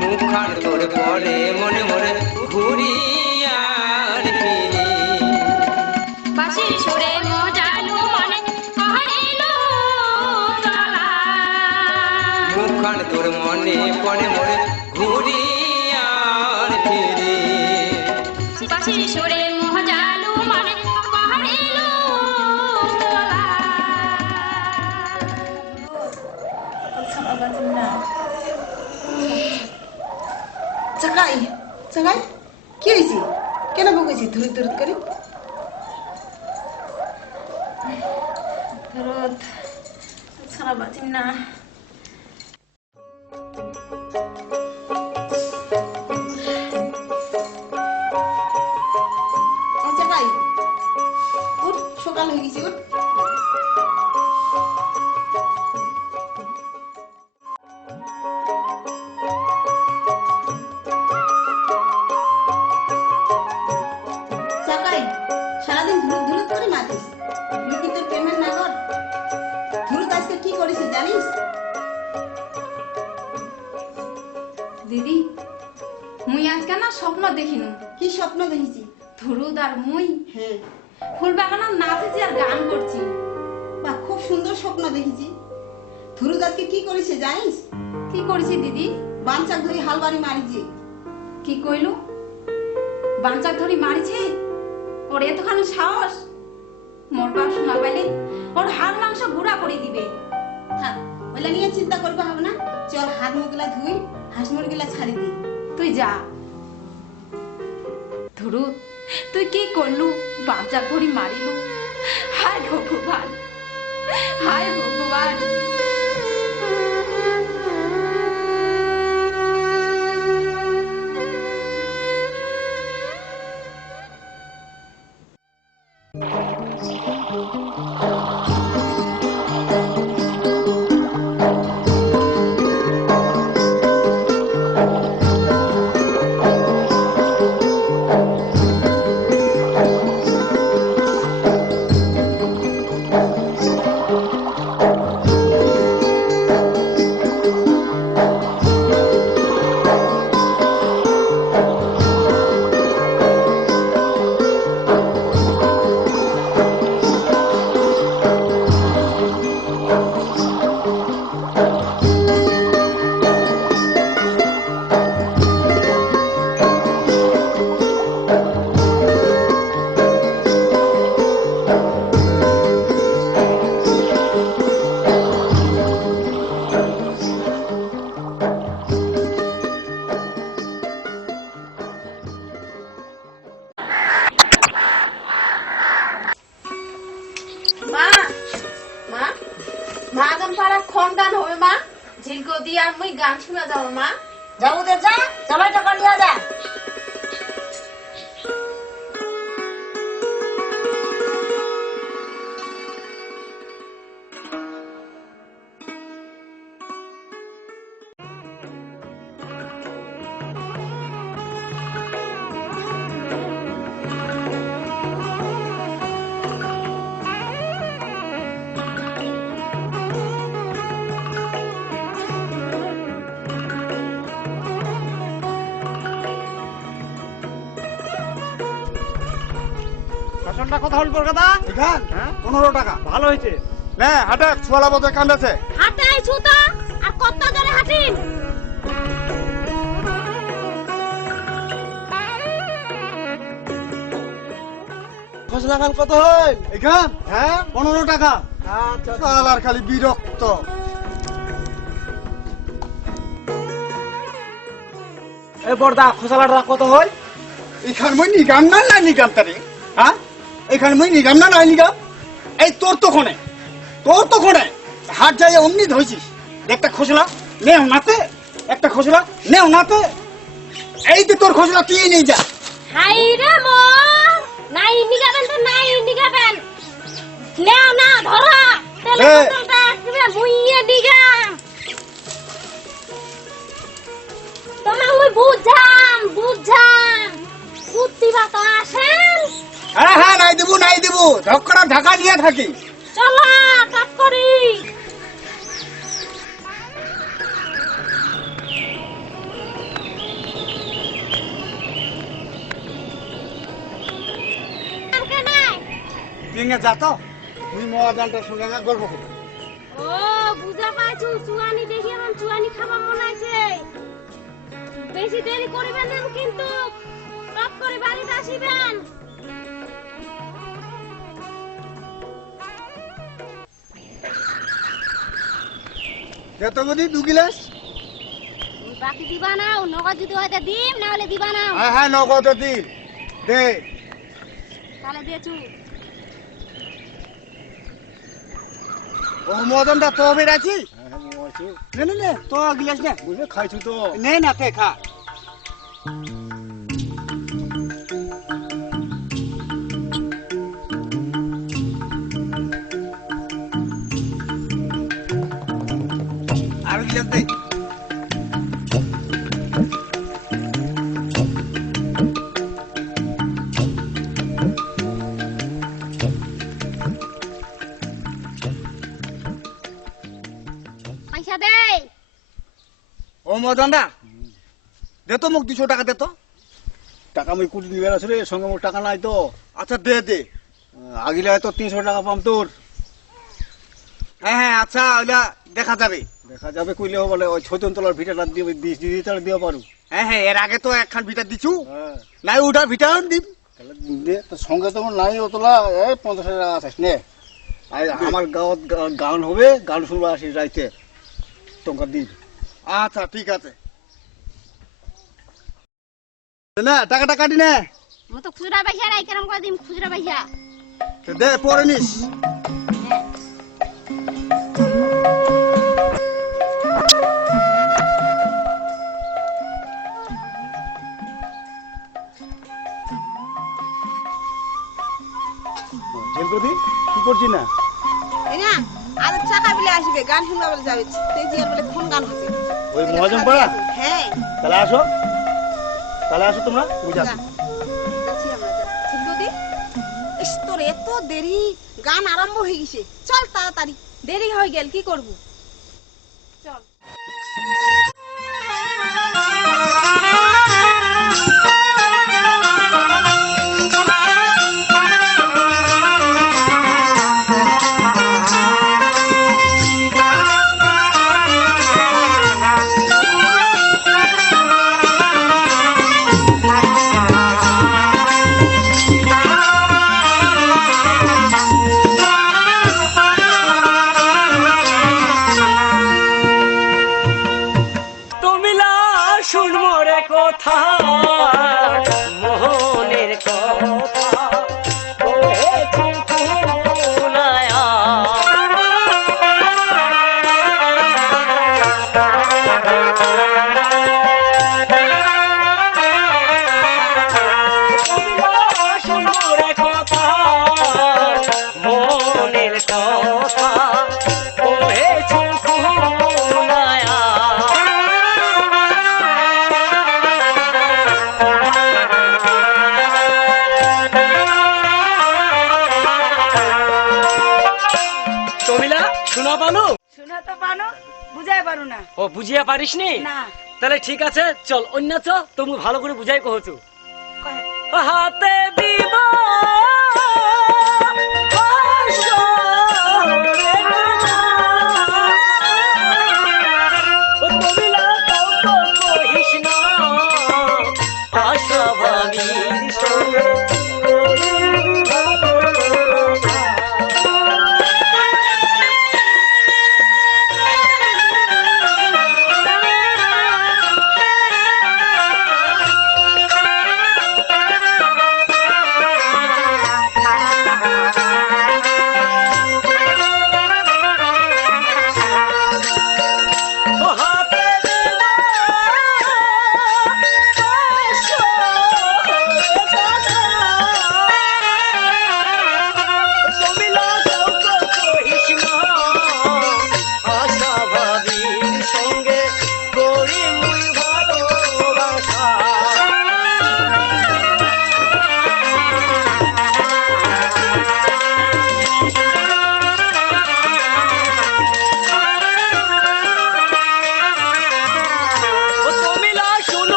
মুখখান তোর পরে মনে মনে ঘুরি আর ফিরি। বাঁশির সুরে মজালু মানে পাহাড়িলো তালা। মুখখান তোর মনে পড়ে মনে ঘুরি আর ফিরি। বাঁশির সুরে মজালু মানে পাহাড়িলো তালা। সারা বাঁচিন না। চাকাই চাকাই কি হয়েছে? কেন বকেছি ধরে ধরে করে? ধরত সারা বাঁচিন না। চাকাই উঠ, সকাল হয়ে গেছে, উঠ। চাকাই সারাদিন ধুলুত ধুলুত করে মাতিস, তুই কি তোর পেমেন্ট না কর? ধুলুত আজকে কি করেছিস জানিস? দিদি মুই আজকে না স্বপ্ন দেখিনু। কি স্বপ্ন দেখেছি? ধুরুদ আর মুই হ্যাঁ, ফুল বাগানে নাচেছি আর গান করছি। বা খুব সুন্দর স্বপ্ন দেখেছি। ধুলুত আজকে কি করেছে জানিস? কি করেছি দিদি? বাঞ্চাক ধরে হালবাড়ি মারিছে। কি কইলু? বাঞ্চাক ধরি মারিছে? ওর এতখানি সাহস? মোর বাপ শোনা পাইলে ওর হাড় মাংস গুঁড়া করে দিবে। হ্যাঁ, ওইলা নিয়ে চিন্তা করবে হবে না। চল হাত মুখগুলা ধুই, হাঁস মুরগিলা ছাড়ি দিই। তুই যা। ধুরু তুই কি করলু? বাঞ্চাক ধরি মারিলু। হায় ভগবান, হায় ভগবান। মা মা মা গান পারা খন গান হবে মা? ঝিলকো দিয়ে আর মুই গান শুনে যাবো মা। যাবো দে যা, সবাই টাকা নিয়ে যা। ফসলটা কত হল কলকাতা? এখান 15 টাকা। ভালো হয়েছে। নে হাটে ছোলা বদে কান্দাছে। হাতে আইছু তো আর কত জোরে হাঁটিন? ফসলা খান কত হল? এখান 15 টাকা। আচ্ছা, শালার খালি বিরক্ত। এই বড়দা খোসালাটা কত হল? এখান মই নিগাম না না নিগাম তারে? হ্যাঁ, এখান মই নিগাম না নাই নিগাম? এই তোর তো কোনে হাট যাই অমনি ধইছিস। একটা খোসলা নেও নাতে, একটা খোসলা নেও নাতে। এই যে তোর খোসলা তুই নিয়ে যা। হাই রে মোর, নাই নিগাবেন তো নাই নিগাবেন। নাও না ধরা তেল বোতলটা। একেবারে মুইয়ে দিগাম তোমার মুই বুঝাম বুদ্ধিবা তো আসেন হ্যাঁ হ্যাঁ নাই দেবো ধক্করা ঢাকা নিয়ে থাকি। চলো কাজ করি ভেঙে যা তো তুই মহাদানটার সঙ্গে গল্প করবো। ও বুঝা পাইছু চুয়ানি দেখি আমার চুয়ানি খাবার মনে আছে বেশি দেরি করিবেন না কিন্তু টপ করে বাড়িতে আসিবেন কত বুঝি 2 গিলাস? বাকি দিবা না নগদ যদি হয় তা দিম না হলে দিবা না হ্যাঁ হ্যাঁ নগদ দিন দে। তাহলে দিয়েছু ও মদনটা তো বের আছি। নে তো গিলাস নে বুঝে খাইছু তো নে না তে খা। আর গিলাস দে। পয়সা দে ও মদনদা দে তো মোক 200 টাকা দে তো। টাকা আমি কুটি নিবে আছে রে সঙ্গে মোর টাকা নাই তো। আচ্ছা দে আগিলে হয়তো 300 টাকা পাম তোর। হ্যাঁ আচ্ছা ওইটা দেখা যাবে কইলেও বলে ওই ছয়তলার ভিটাটা দিবে দিতে দিও পারু। হ্যাঁ এর আগে তো একখান ভিটা দিছু নাই ওটা ভিটা দিম তাহলে দে তো সঙ্গে তো নাই ওতলা এই 50 টাকা আছে নে। আমার গাঁৱত গান হবে গান শুনবা আসি রাইতে তোমাকে দিই। আচ্ছা ঠিক আছে না টাকাটা কাটি নে মো তো খুচরা পয়সা রাই কেরম করে দিম খুচরা পয়সা দে পরে নিস। জেলপতি কি করছিস না? এই না আর চাকা বলে আসবে গান শুনবা বলে যাবে তেজি আর বলে কোন গান হবে ওই মহাজন পাড়া? হ্যাঁ তাহলে আসো তোমরা বুঝা। যাচ্ছি আমরা ছিলগদি ইস তোর এত দেরি গান আরম্ভ হয়ে গেছে চল তাড়াতাড়ি দেরি হয়ে গেল কি করব চল ও বুঝিয়া পারিস নি তাহলে ঠিক আছে চল অন্য তুমি ভালো করে বুঝাই কহছু হাতে দিব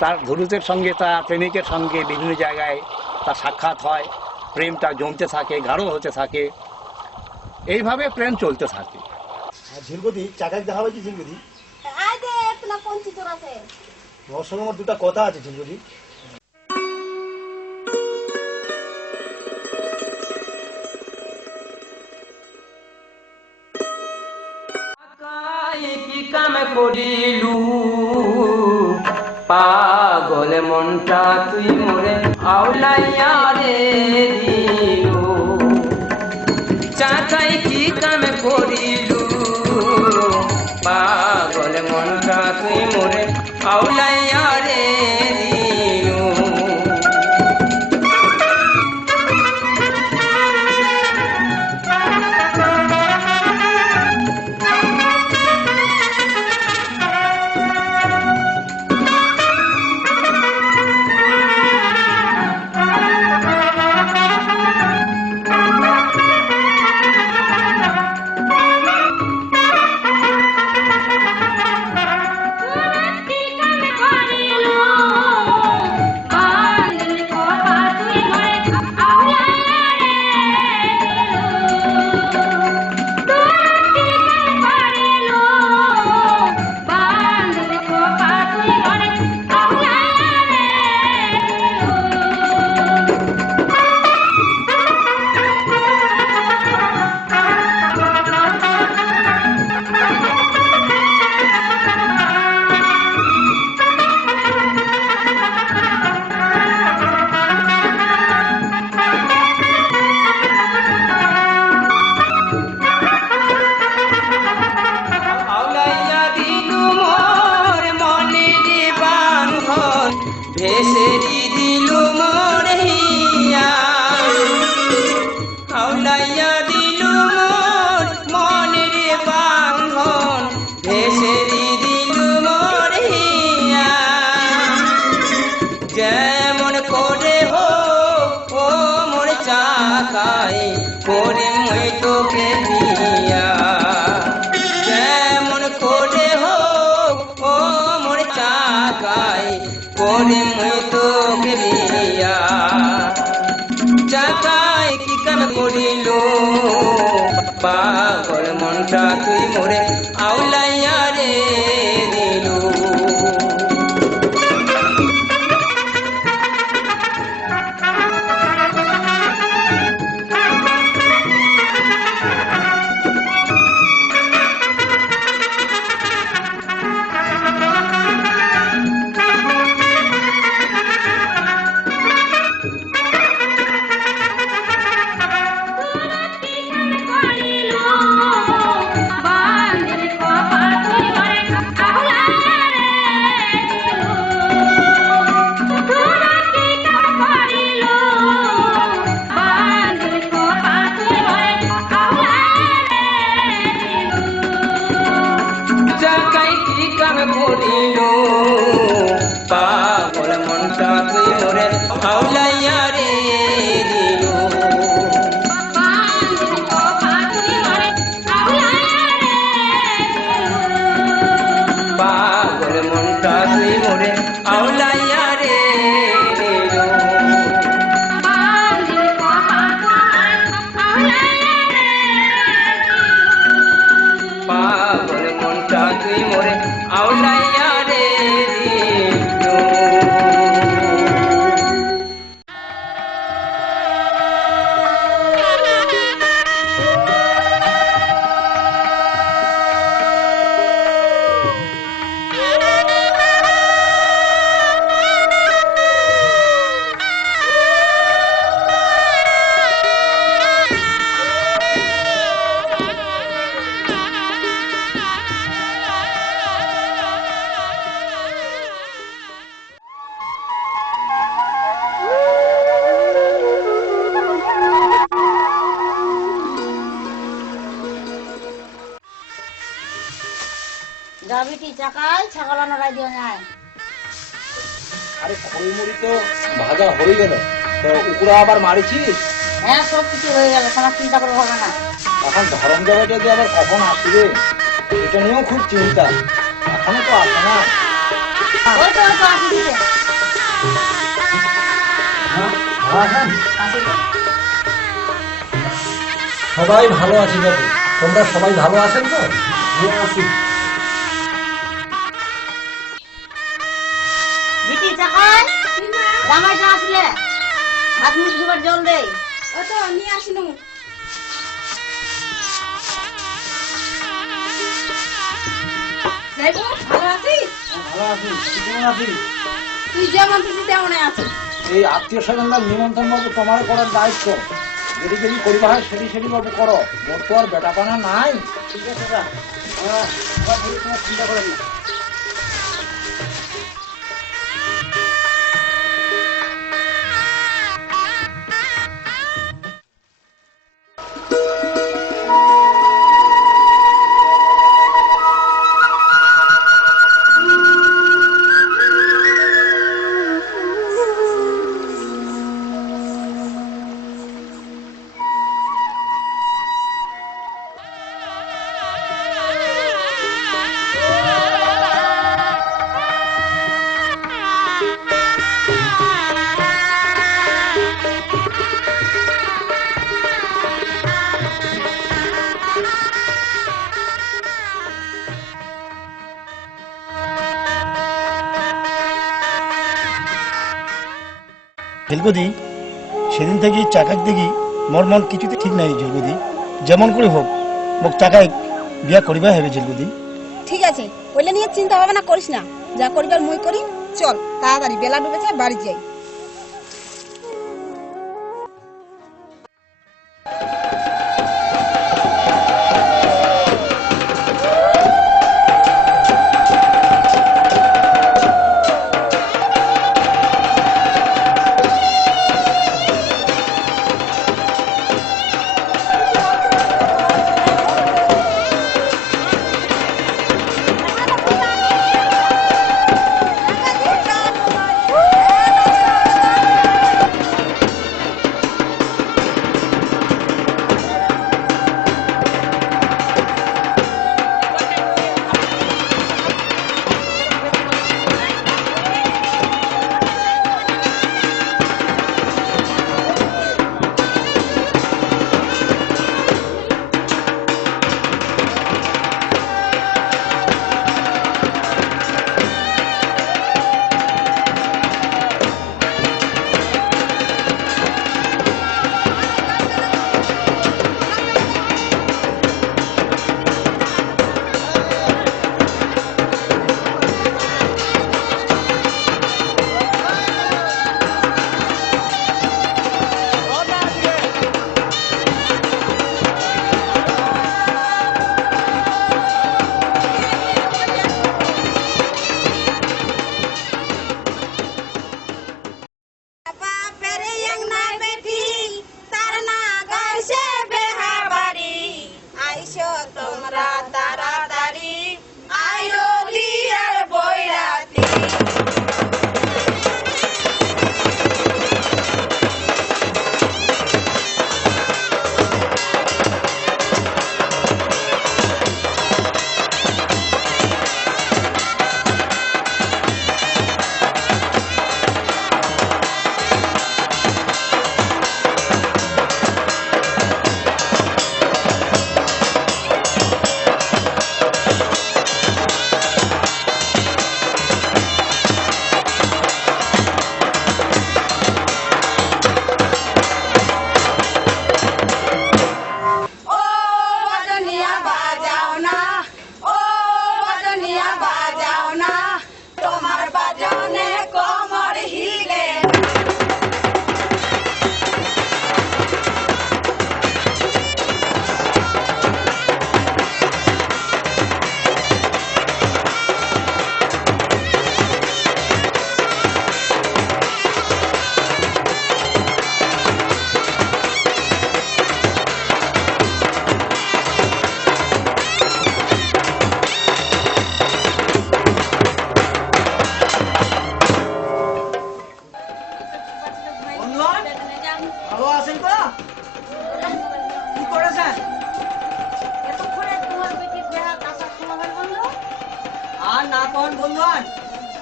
তার ধনুতের সঙ্গে তার প্রেমিকের সঙ্গে বিভিন্ন জায়গায় তার সাক্ষাৎ হয়, প্রেমটা জমতে থাকে, গাঢ় হতে থাকে, এইভাবে প্রেম চলতে থাকে। ঝিলগতি চাকায় দেখা হয়েছে ঝিলগতি? আগে এতনা পঞ্চি তোর আছে ওর সঙ্গে আমার দুটা কথা আছে ঝিলগতি। কি কাম করিলু পাগল মনটা তুই মোরে আউলাইয়া রে দিলু চাচাই কি কাম করিলু পাগল মনটা তুই মোরে আউলাইয়া রে দিলু ভেসেরি দিলু মোর হিয়া হাওলাইয়া দিলু মোর মনের বাঁধন ভেসেরি দিলু মোর হিয়া যেমন করে হো ও মোর চাকাই করে মই তোকে দিয়া যেমন করে হো ও মোর চাকাই করে মই তোকে দিয়া চাকায় কি কাম করিল পাগল মনটা তুই মোরে আউলাইয়া রে দিলু পাগল মনটা তুই মোরে আউলাইয়া রে দিলু পাগল মনটা তুই মোরে আউলাইয়া রে দিলু পাগল মনটা তুই মোরে আউলাইয়া রে দিলু যাবি কি চাকায় ছাগল নড়াই দিও নাই আরে খড়মুড়ি তো ভাজা হয়ে গেল, তো উপরে আবার মারিছিস? হ্যাঁ সব কিছু হয়ে গেল, তোমার চিন্তা করবো হবে না। এখন ধরম জায়গাটা যে আবার কখন আসবে এটা নিয়েও খুব চিন্তা, এখনো তো আসে না। ওই তো আসি দিতে সবাই ভালো আছি বাবু, তোমরা সবাই ভালো আছেন তো? আছি। দিদি চাকাই জামাইটা আসলে হাত মুখ ধোবার জল দে। ও তো নিয়ে আসিনু। যাইবো, ভালো আছিস? ভালো আছি, তুই কেমন আছিস? তুই যেমন খুশি তেমনই আছিস। এই আত্মীয় স্বজনরা নিমন্ত্রণ বাবু তোমার করার দায়িত্ব, যেটি যেটি করিবা হয় সেটি বাবু করো, মোর তো আর বেটা পানা নাই। ঠিক আছে দা, তোমার চিন্তা করেন না। ঝিলকুদি সেদিন থেকে চাকাক দেখি মোর মন কিছুতে ঠিক নাই ঝিলকুদি, যেমন করে হোক মোক চাকায় বিয়া করিবা হবে ঝিলকুদি। ঠিক আছে, ওইটা নিয়ে চিন্তা ভাবনা করিস না, যা করিবার মই করি। চল তাড়াতাড়ি, বেলা ডুবেছে, বাড়ি যাই।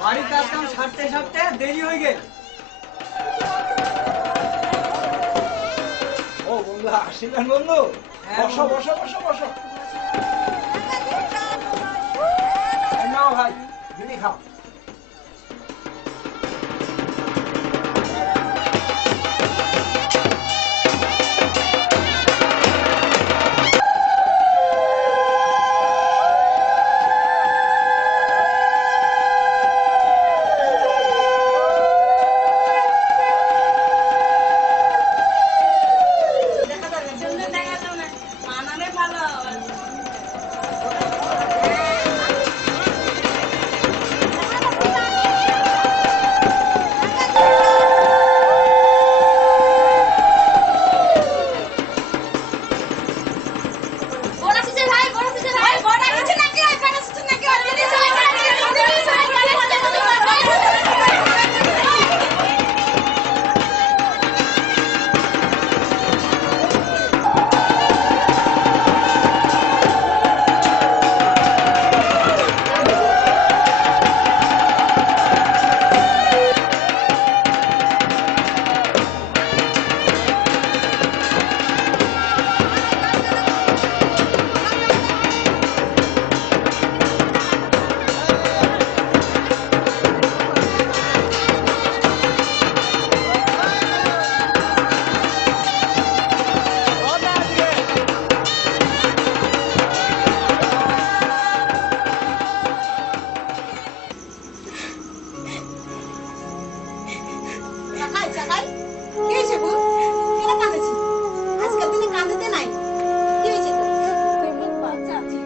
বাড়ির কাজ কাম সারতে সারতে দেরি হয়ে গেল। ও বন্ধু আসিলেন বন্ধু, বসো বসো বসো বসো। এই নাও ভাই, বিড়ি খাও। চাকাই চাকাই কি হয়েছে গো? কেন কাঁদেছি? আজকাল দিনে কাঁদতে নাই। কি হয়েছে তোর? তুই মোক বাঁচা জি,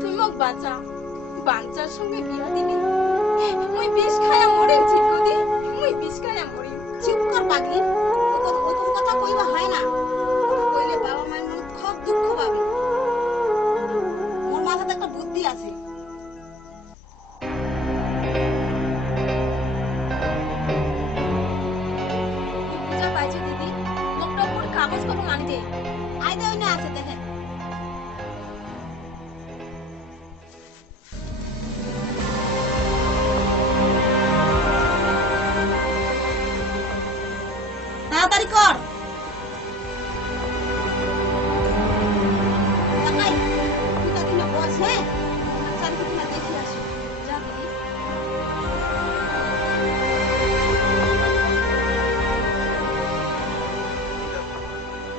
তুই মোক বাঁচা। বাঞ্চার সঙ্গে বিয়া দিবি। মুই বিষ খায়া মরে চিকুদি, মুই বিষ খায়া মরি। চুপ কর পাগলি, ওরকম কথা কইবা হয় না। কথা কইলে বাবা মায়ের মনে খুব দুঃখ পাবে। মোর মাথাতে একটা বুদ্ধি আছে। বুঝা পাইছো দিদি, মোকটা মোর কাগজ কলম আনি দে। আই দে ওইনে আছে দেখে। তাড়াতাড়ি কর। চাকাই, তুই না দিনে বস, হ্যাঁ? চারিদিকে না দেখে আসো। যা দিদি।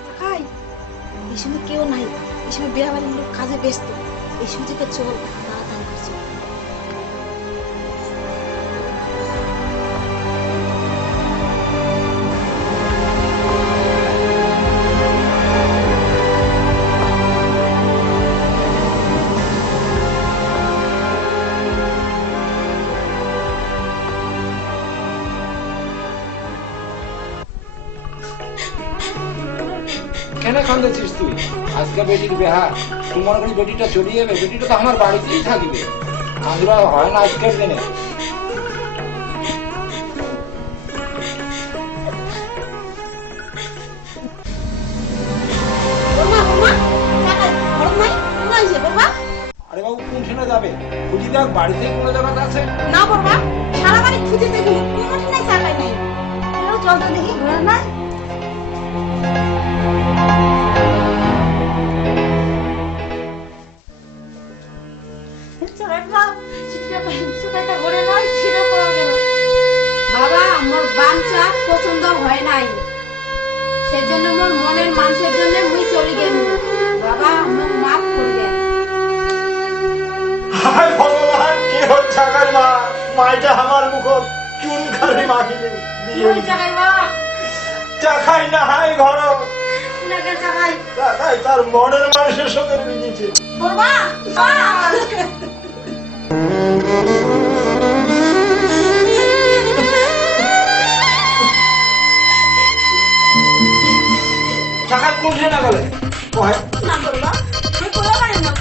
চাকাই, এই সময় কেউ নাই। এই সময় বিয়া বাড়ির লোক কাজে ব্যস্ত। এই সুযোগে চল, তাড়াতাড়ি করছি। কেন কান্দেছিস তুই? আজকে বেটির বিহা, তোমার ঘরে বেটিটা চলে যাবে। বেটিটা তো আমার বাড়িতেই থাকবে। কান্দরা হয় না আজকের দিনে। আরে বাবু কোন শুনে যাবে? খুঁজি দেখ বাড়িতেই কোনো জায়গাতে আছে। না বাবা, সারা বাড়ি খুঁজে দেখি কোনোটি নাই, চাকাই নাই। চল তো দেখি ঘোরা না। বাবা, মোর বাঞ্চা পছন্দ হয় নাই, সেজন্য মোর মনের মানুষের জন্য মুই চলে গেল। বাবা, মোক মাফ করবেন। হায় ভগবান, কি হচ্ছে আকার মা? মাইটা আমার মুখ চুন খালি মাখিয়ে দিয়ে চাখাই না হাই ঘর চাখাই তার মনের মানুষের সঙ্গে মিলিয়েছে। চাখাই কোনছে না গেলে কয় না করবা, আমি কোলা পারি না।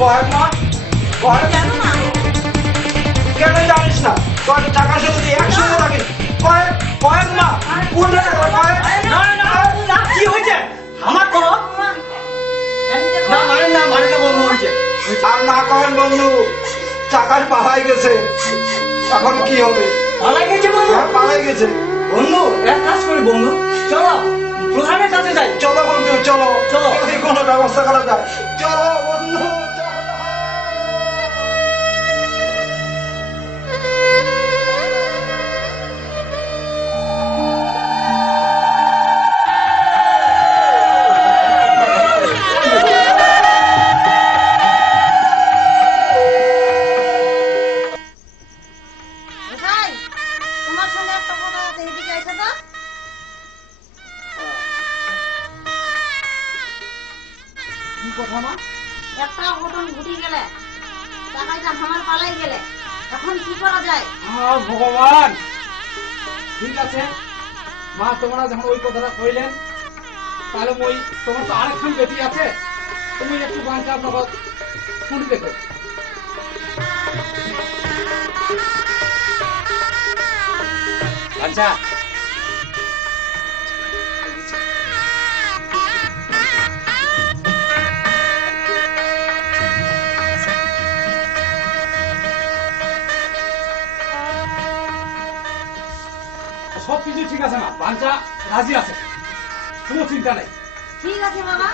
কয় মা কয় জানো না কেন জানিস না? কয় টাকা সাথে একসঙ্গে থাকে কয় কয় মা কোন জায়গা কয় না না না কি হয়েছে আমার কো না মানে না বন্ধু হয়েছে আর না কহেন বন্ধু চাকার পাহাই গেছে এখন কি হবে? পালাই গেছে বন্ধু। হ্যাঁ, পালাই গেছে। বন্ধু এক কাজ করি বন্ধু, চলো প্রধানের কাছে যাই। চলো বন্ধু, চলো চলো। যদি কোনো ব্যবস্থা করা যায়। চলো বন্ধু। ভাই, তোমার সঙ্গে একটা কথা আছে, এদিকে এসো তো। কি কথা মা? একটা অঘটন ঘটে গেলে, টাকাটা আমার পালাই গেলে, এখন কি করা যায়? ভগবান, ঠিক আছে মা, তোমরা যখন ওই কথাটা কইলেন, তাহলে ওই তোমার তো আরেকখান বেটি আছে, তুমি একটু বাঞ্চা আপনার শুনি দেখো। আচ্ছা, সবকিছু ঠিক আছে না, বাঞ্চা রাজি আছে, কোনো চিন্তা নেই। ঠিক আছে বাবা,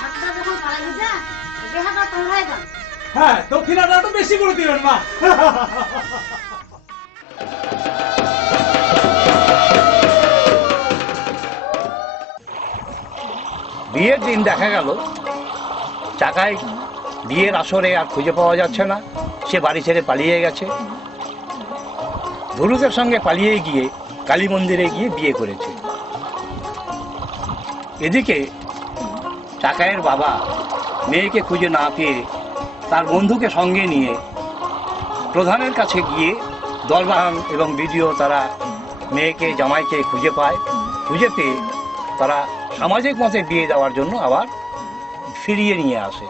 ডাক্তার যখন পালাই গেছে, দেহাটা তোমরাই যান। হ্যাঁ, দক্ষিণাটা একটু বেশি করে দিবেন মা। বিয়ের দিন দেখা গেল চাকায় বিয়ের আসরে আর খুঁজে পাওয়া যাচ্ছে না, সে বাড়ি ছেড়ে পালিয়ে গেছে। ধুলুকের সঙ্গে পালিয়ে গিয়ে কালী মন্দিরে গিয়ে বিয়ে করেছে। এদিকে চাকায়ের বাবা মেয়েকে খুঁজে না পেয়ে তার বন্ধুকে সঙ্গে নিয়ে প্রধানের কাছে গিয়ে দলবাহান এবং বিডিও তারা মেয়েকে জামাইকে খুঁজে পায়। খুঁজে পেয়ে তারা সামাজিক মতে বিয়ে দেওয়ার জন্য আবার ফিরিয়ে নিয়ে আসে।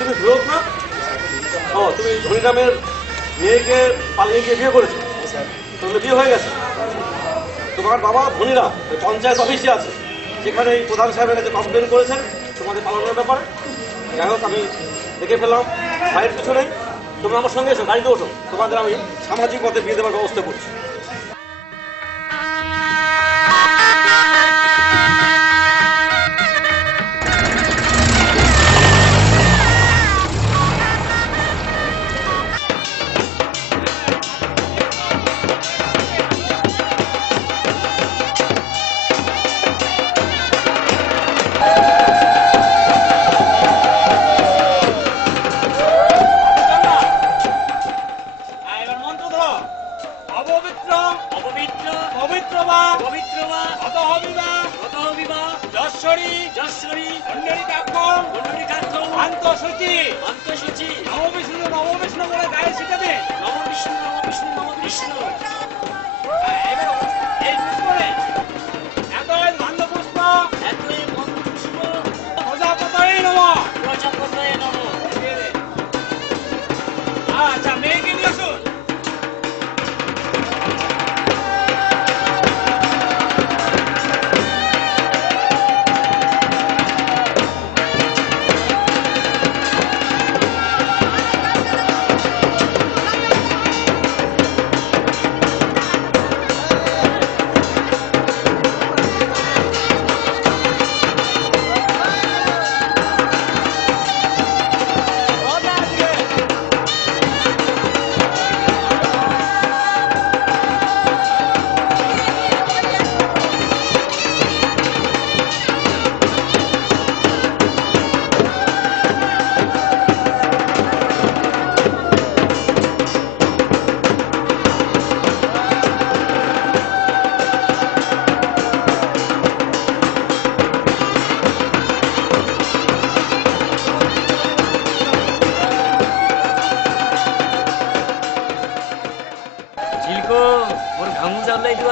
তুমি ধুলোক না? ও, তুমি ধনীরামের মেয়েকে পালিয়ে গিয়ে বিয়ে করেছো? তাহলে বিয়ে হয়ে গেছে। তোমার বাবা ধনীরাম পঞ্চায়েত অফিসে আছে, সেখানে এই প্রধান সাহেবের কাছে কমপ্লেন করেছেন তোমাদের পালানোর ব্যাপারে। যাই হোক, আমি দেখে ফেললাম ভাইয়ের কিছু নেই। তোমরা আমার সঙ্গে এসো, গাড়িতে ওঠো, তোমাদের আমি সামাজিক পথে বিয়ে দেওয়ার ব্যবস্থা করছি।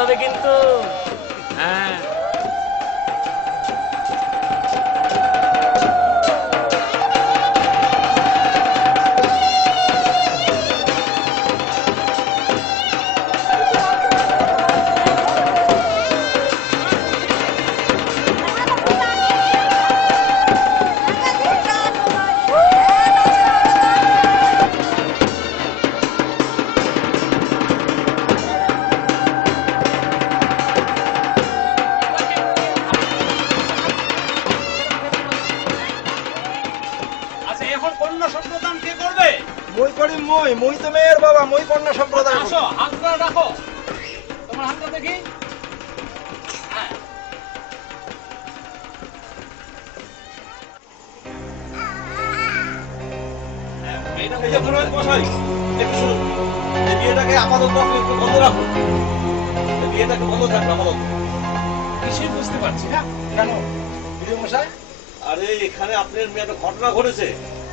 হবে কিন্তু। হ্যাঁ আচ্ছা এখন কন্যা সম্প্রদান কে করবে? মই করি মই তো মেয়ের বাবা, মই কন্যা সম্প্রদায় করব। আসো হাতটা রাখো, তোমার হাতটা দেখি। হ্যাঁ এই যে পুরোহিত মশাই, একটু শুনুন। এই বিয়েটাকে আপাতত আপনি একটু বন্ধ রাখুন। এই বিয়েটাকে বন্ধ থাকবে আপাতত। কিছুই বুঝতে পারছি না। কেন বিজয় মশাই? আরে এখানে আপনার মেয়ে একটা ঘটনা ঘটেছে।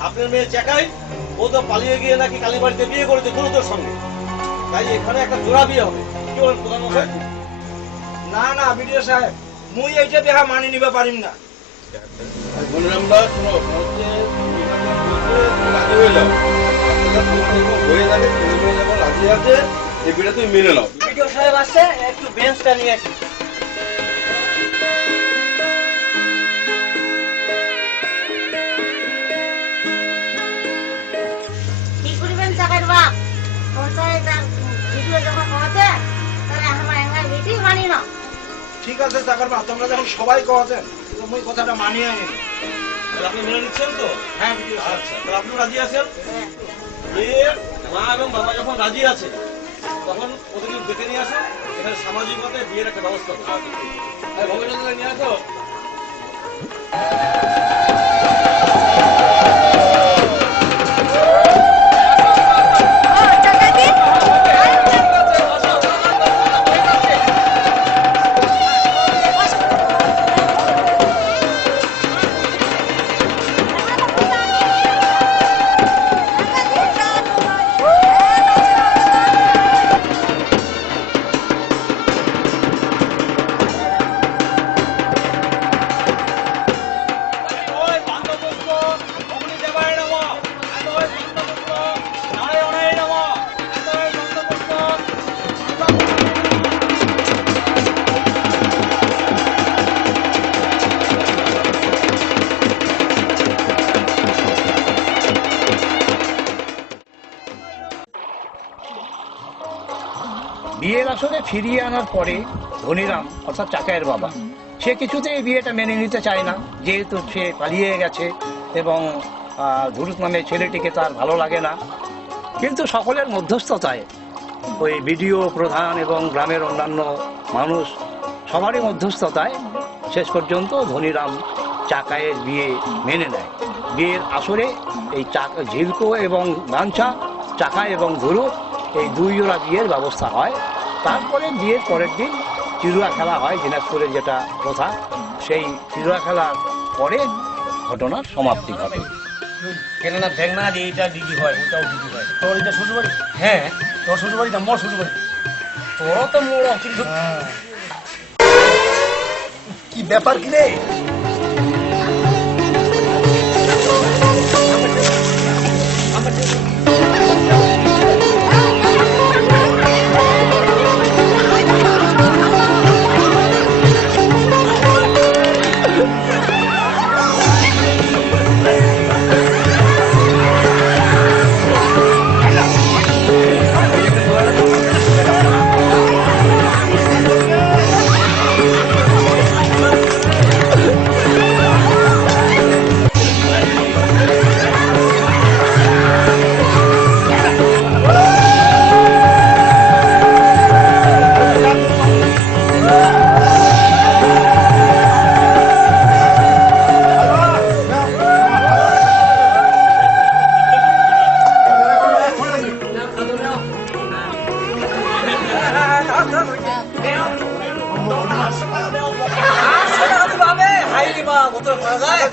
আপনার মেয়ে চেকাই, ও তো পালিয়ে গিয়ে নাকি কালীবাড়িতে বিয়ে করেছে গুরুতর সঙ্গে। তাই এখানে একটা জোড়া বিয়ে হবে। কি বলেন প্রধান মশাই? না না বিজয় সাহেব, মুই এইটা দেখা মানি নিবা পারিম না। বলরামদা শোনো, রাজি হয়ে যাও। হয়ে যাবে, তুমি যখন রাজি আছে এই বিয়েটা তুমি মেনে নাও। ভিডিও সাহেব আসছে, একটু বেঞ্চটা নিয়ে আসি। কি করিবেন চাকার বাপ? পঞ্চায়েত ভিডিও যখন কমাচ্ছে তাহলে আমার এঙ্গার বেটি মানি না। ঠিক আছে চাকর মা, তোমরা যখন সবাই কছেন মুই কথাটা মানিয়ে নিন। তাহলে আপনি মেনে নিচ্ছেন তো? হ্যাঁ বিজয় সাহেব। আচ্ছা, তাহলে আপনি রাজি আছেন? মেয়ের মা এবং বাবা যখন রাজি আছে তখন ওদেরকে ডেকে নিয়ে আসুন। এখানে সামাজিকভাবে বিয়ের একটা ব্যবস্থা হবে। ভবিষ্যতে নিয়ে আসো। বিয়ের আসরে ফিরিয়ে আনার পরে ধনীরাম অর্থাৎ চাকায়ের বাবা সে কিছুতেই এই বিয়েটা মেনে নিতে চায় না, যেহেতু সে পালিয়ে গেছে এবং ধুরুত নামে ছেলেটিকে তার ভালো লাগে না। কিন্তু সকলের মধ্যস্থতায় ওই বিডিও প্রধান এবং গ্রামের অন্যান্য মানুষ সবারই মধ্যস্থতায় শেষ পর্যন্ত ধনীরাম চাকায়ের বিয়ে মেনে নেয়। বিয়ের আসরে এই ঝিলকো এবং বাঞ্ছা, চাকা এবং ধুরু এই দুই জোড়া বিয়ের ব্যবস্থা হয়। তারপরে বিয়ের পরের দিন চিরুয়া খেলা হয়, দিনাজপুরের যেটা প্রথা, সেই চিরুয়া খেলার পরে ঘটনার সমাপ্তি ঘটে। কেননা দেখ না যে এইটা দিদি হয়, ওটাও দিদি হয়। তোর এটা শ্বশুরবাড়ি? হ্যাঁ তোর শ্বশুরবাড়ি না মোর শ্বশুরবাড়ি? তোরও তো মোড়, কিন্তু কি ব্যাপার কি রে?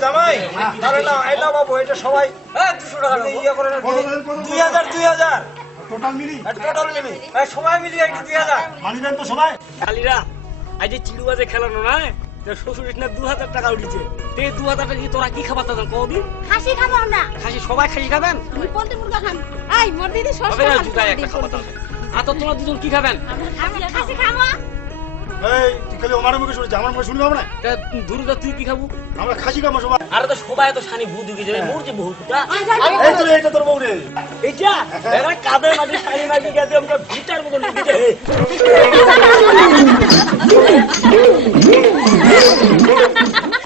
জামাই তাহলে না এটা বাবু, এটা সবাই 200 টাকা ইয়ে করে 2000 টোটাল মিলি সবাই মিলিয়ে 2000 মানিবেন তো সবাই। কালিরা আজ যে চিড়ুবাজে খেলানো না শ্বশুর না 2000 টাকা উঠেছে। তো এই 2000 টাকা দিয়ে তোরা কি খাবার দাদা কদিন? খাসি খাবো আমরা। খাসি সবাই খাসি খাবেন? আমি পোল্ট্রি মুরগা খান। এই মোর দিদি হবে না জুতায় একটা খাবার দাদা। আর তো তোমরা দুজন কি খাবেন? আমরা খাসি খাবো। এই তুই খালি আমার মুখে শুনছিস, আমার মুখে শুনবি না? ধুরুদা তুই কি খাবো? আমরা খাসি খাবো সবাই। আরে তো সবাই তো শানি ভূত ঢুকে যাবে, মোর যে ভূতটা। এই তো এইটা তোর বউ রে। এইটা এরা কাদের মাঝে শানি মাঝে গেছে আমরা ভিটার মতো ঢুকে যাবে।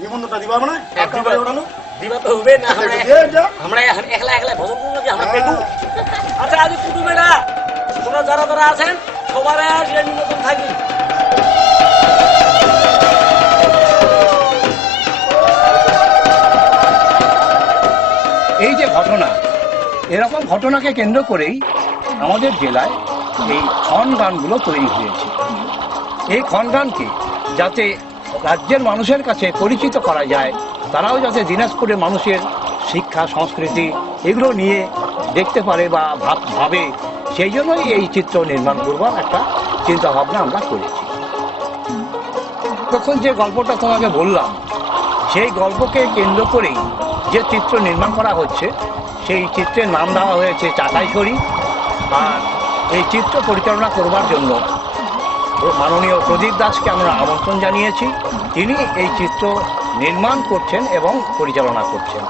নিমন্ত্রণটা দিবা না? একেবারে ওঠানো দিবা তো হবে না। আমরা একলা একলা ভজন করবো যে আমরা পেটু। আচ্ছা আজ কুটুমেরা তোমরা যারা যারা আছেন সবার নিমন্ত্রণ থাকি। এই যে ঘটনা, এরকম ঘটনাকে কেন্দ্র করেই আমাদের জেলায় এই খন গানগুলো তৈরি হয়েছে। এই খন গানকে যাতে রাজ্যের মানুষের কাছে পরিচিত করা যায়, তারাও যাতে দিনাজপুরের মানুষের শিক্ষা সংস্কৃতি এগুলো নিয়ে দেখতে পারে বা ভাবে, সেই জন্যই এই চিত্র নির্মাণ করবার একটা চিন্তা ভাবনা আমরা করেছি। তখন যে গল্পটা তোমাকে বললাম, সেই গল্পকে কেন্দ্র করেই যে চিত্র নির্মাণ করা হচ্ছে, সেই চিত্রের নাম দেওয়া হয়েছে চাকাইছড়ি। আর এই চিত্র পরিচালনা করবার জন্য মাননীয় প্রদীপ দাসকে আমরা আমন্ত্রণ জানিয়েছি। তিনি এই চিত্র নির্মাণ করছেন এবং পরিচালনা করছেন।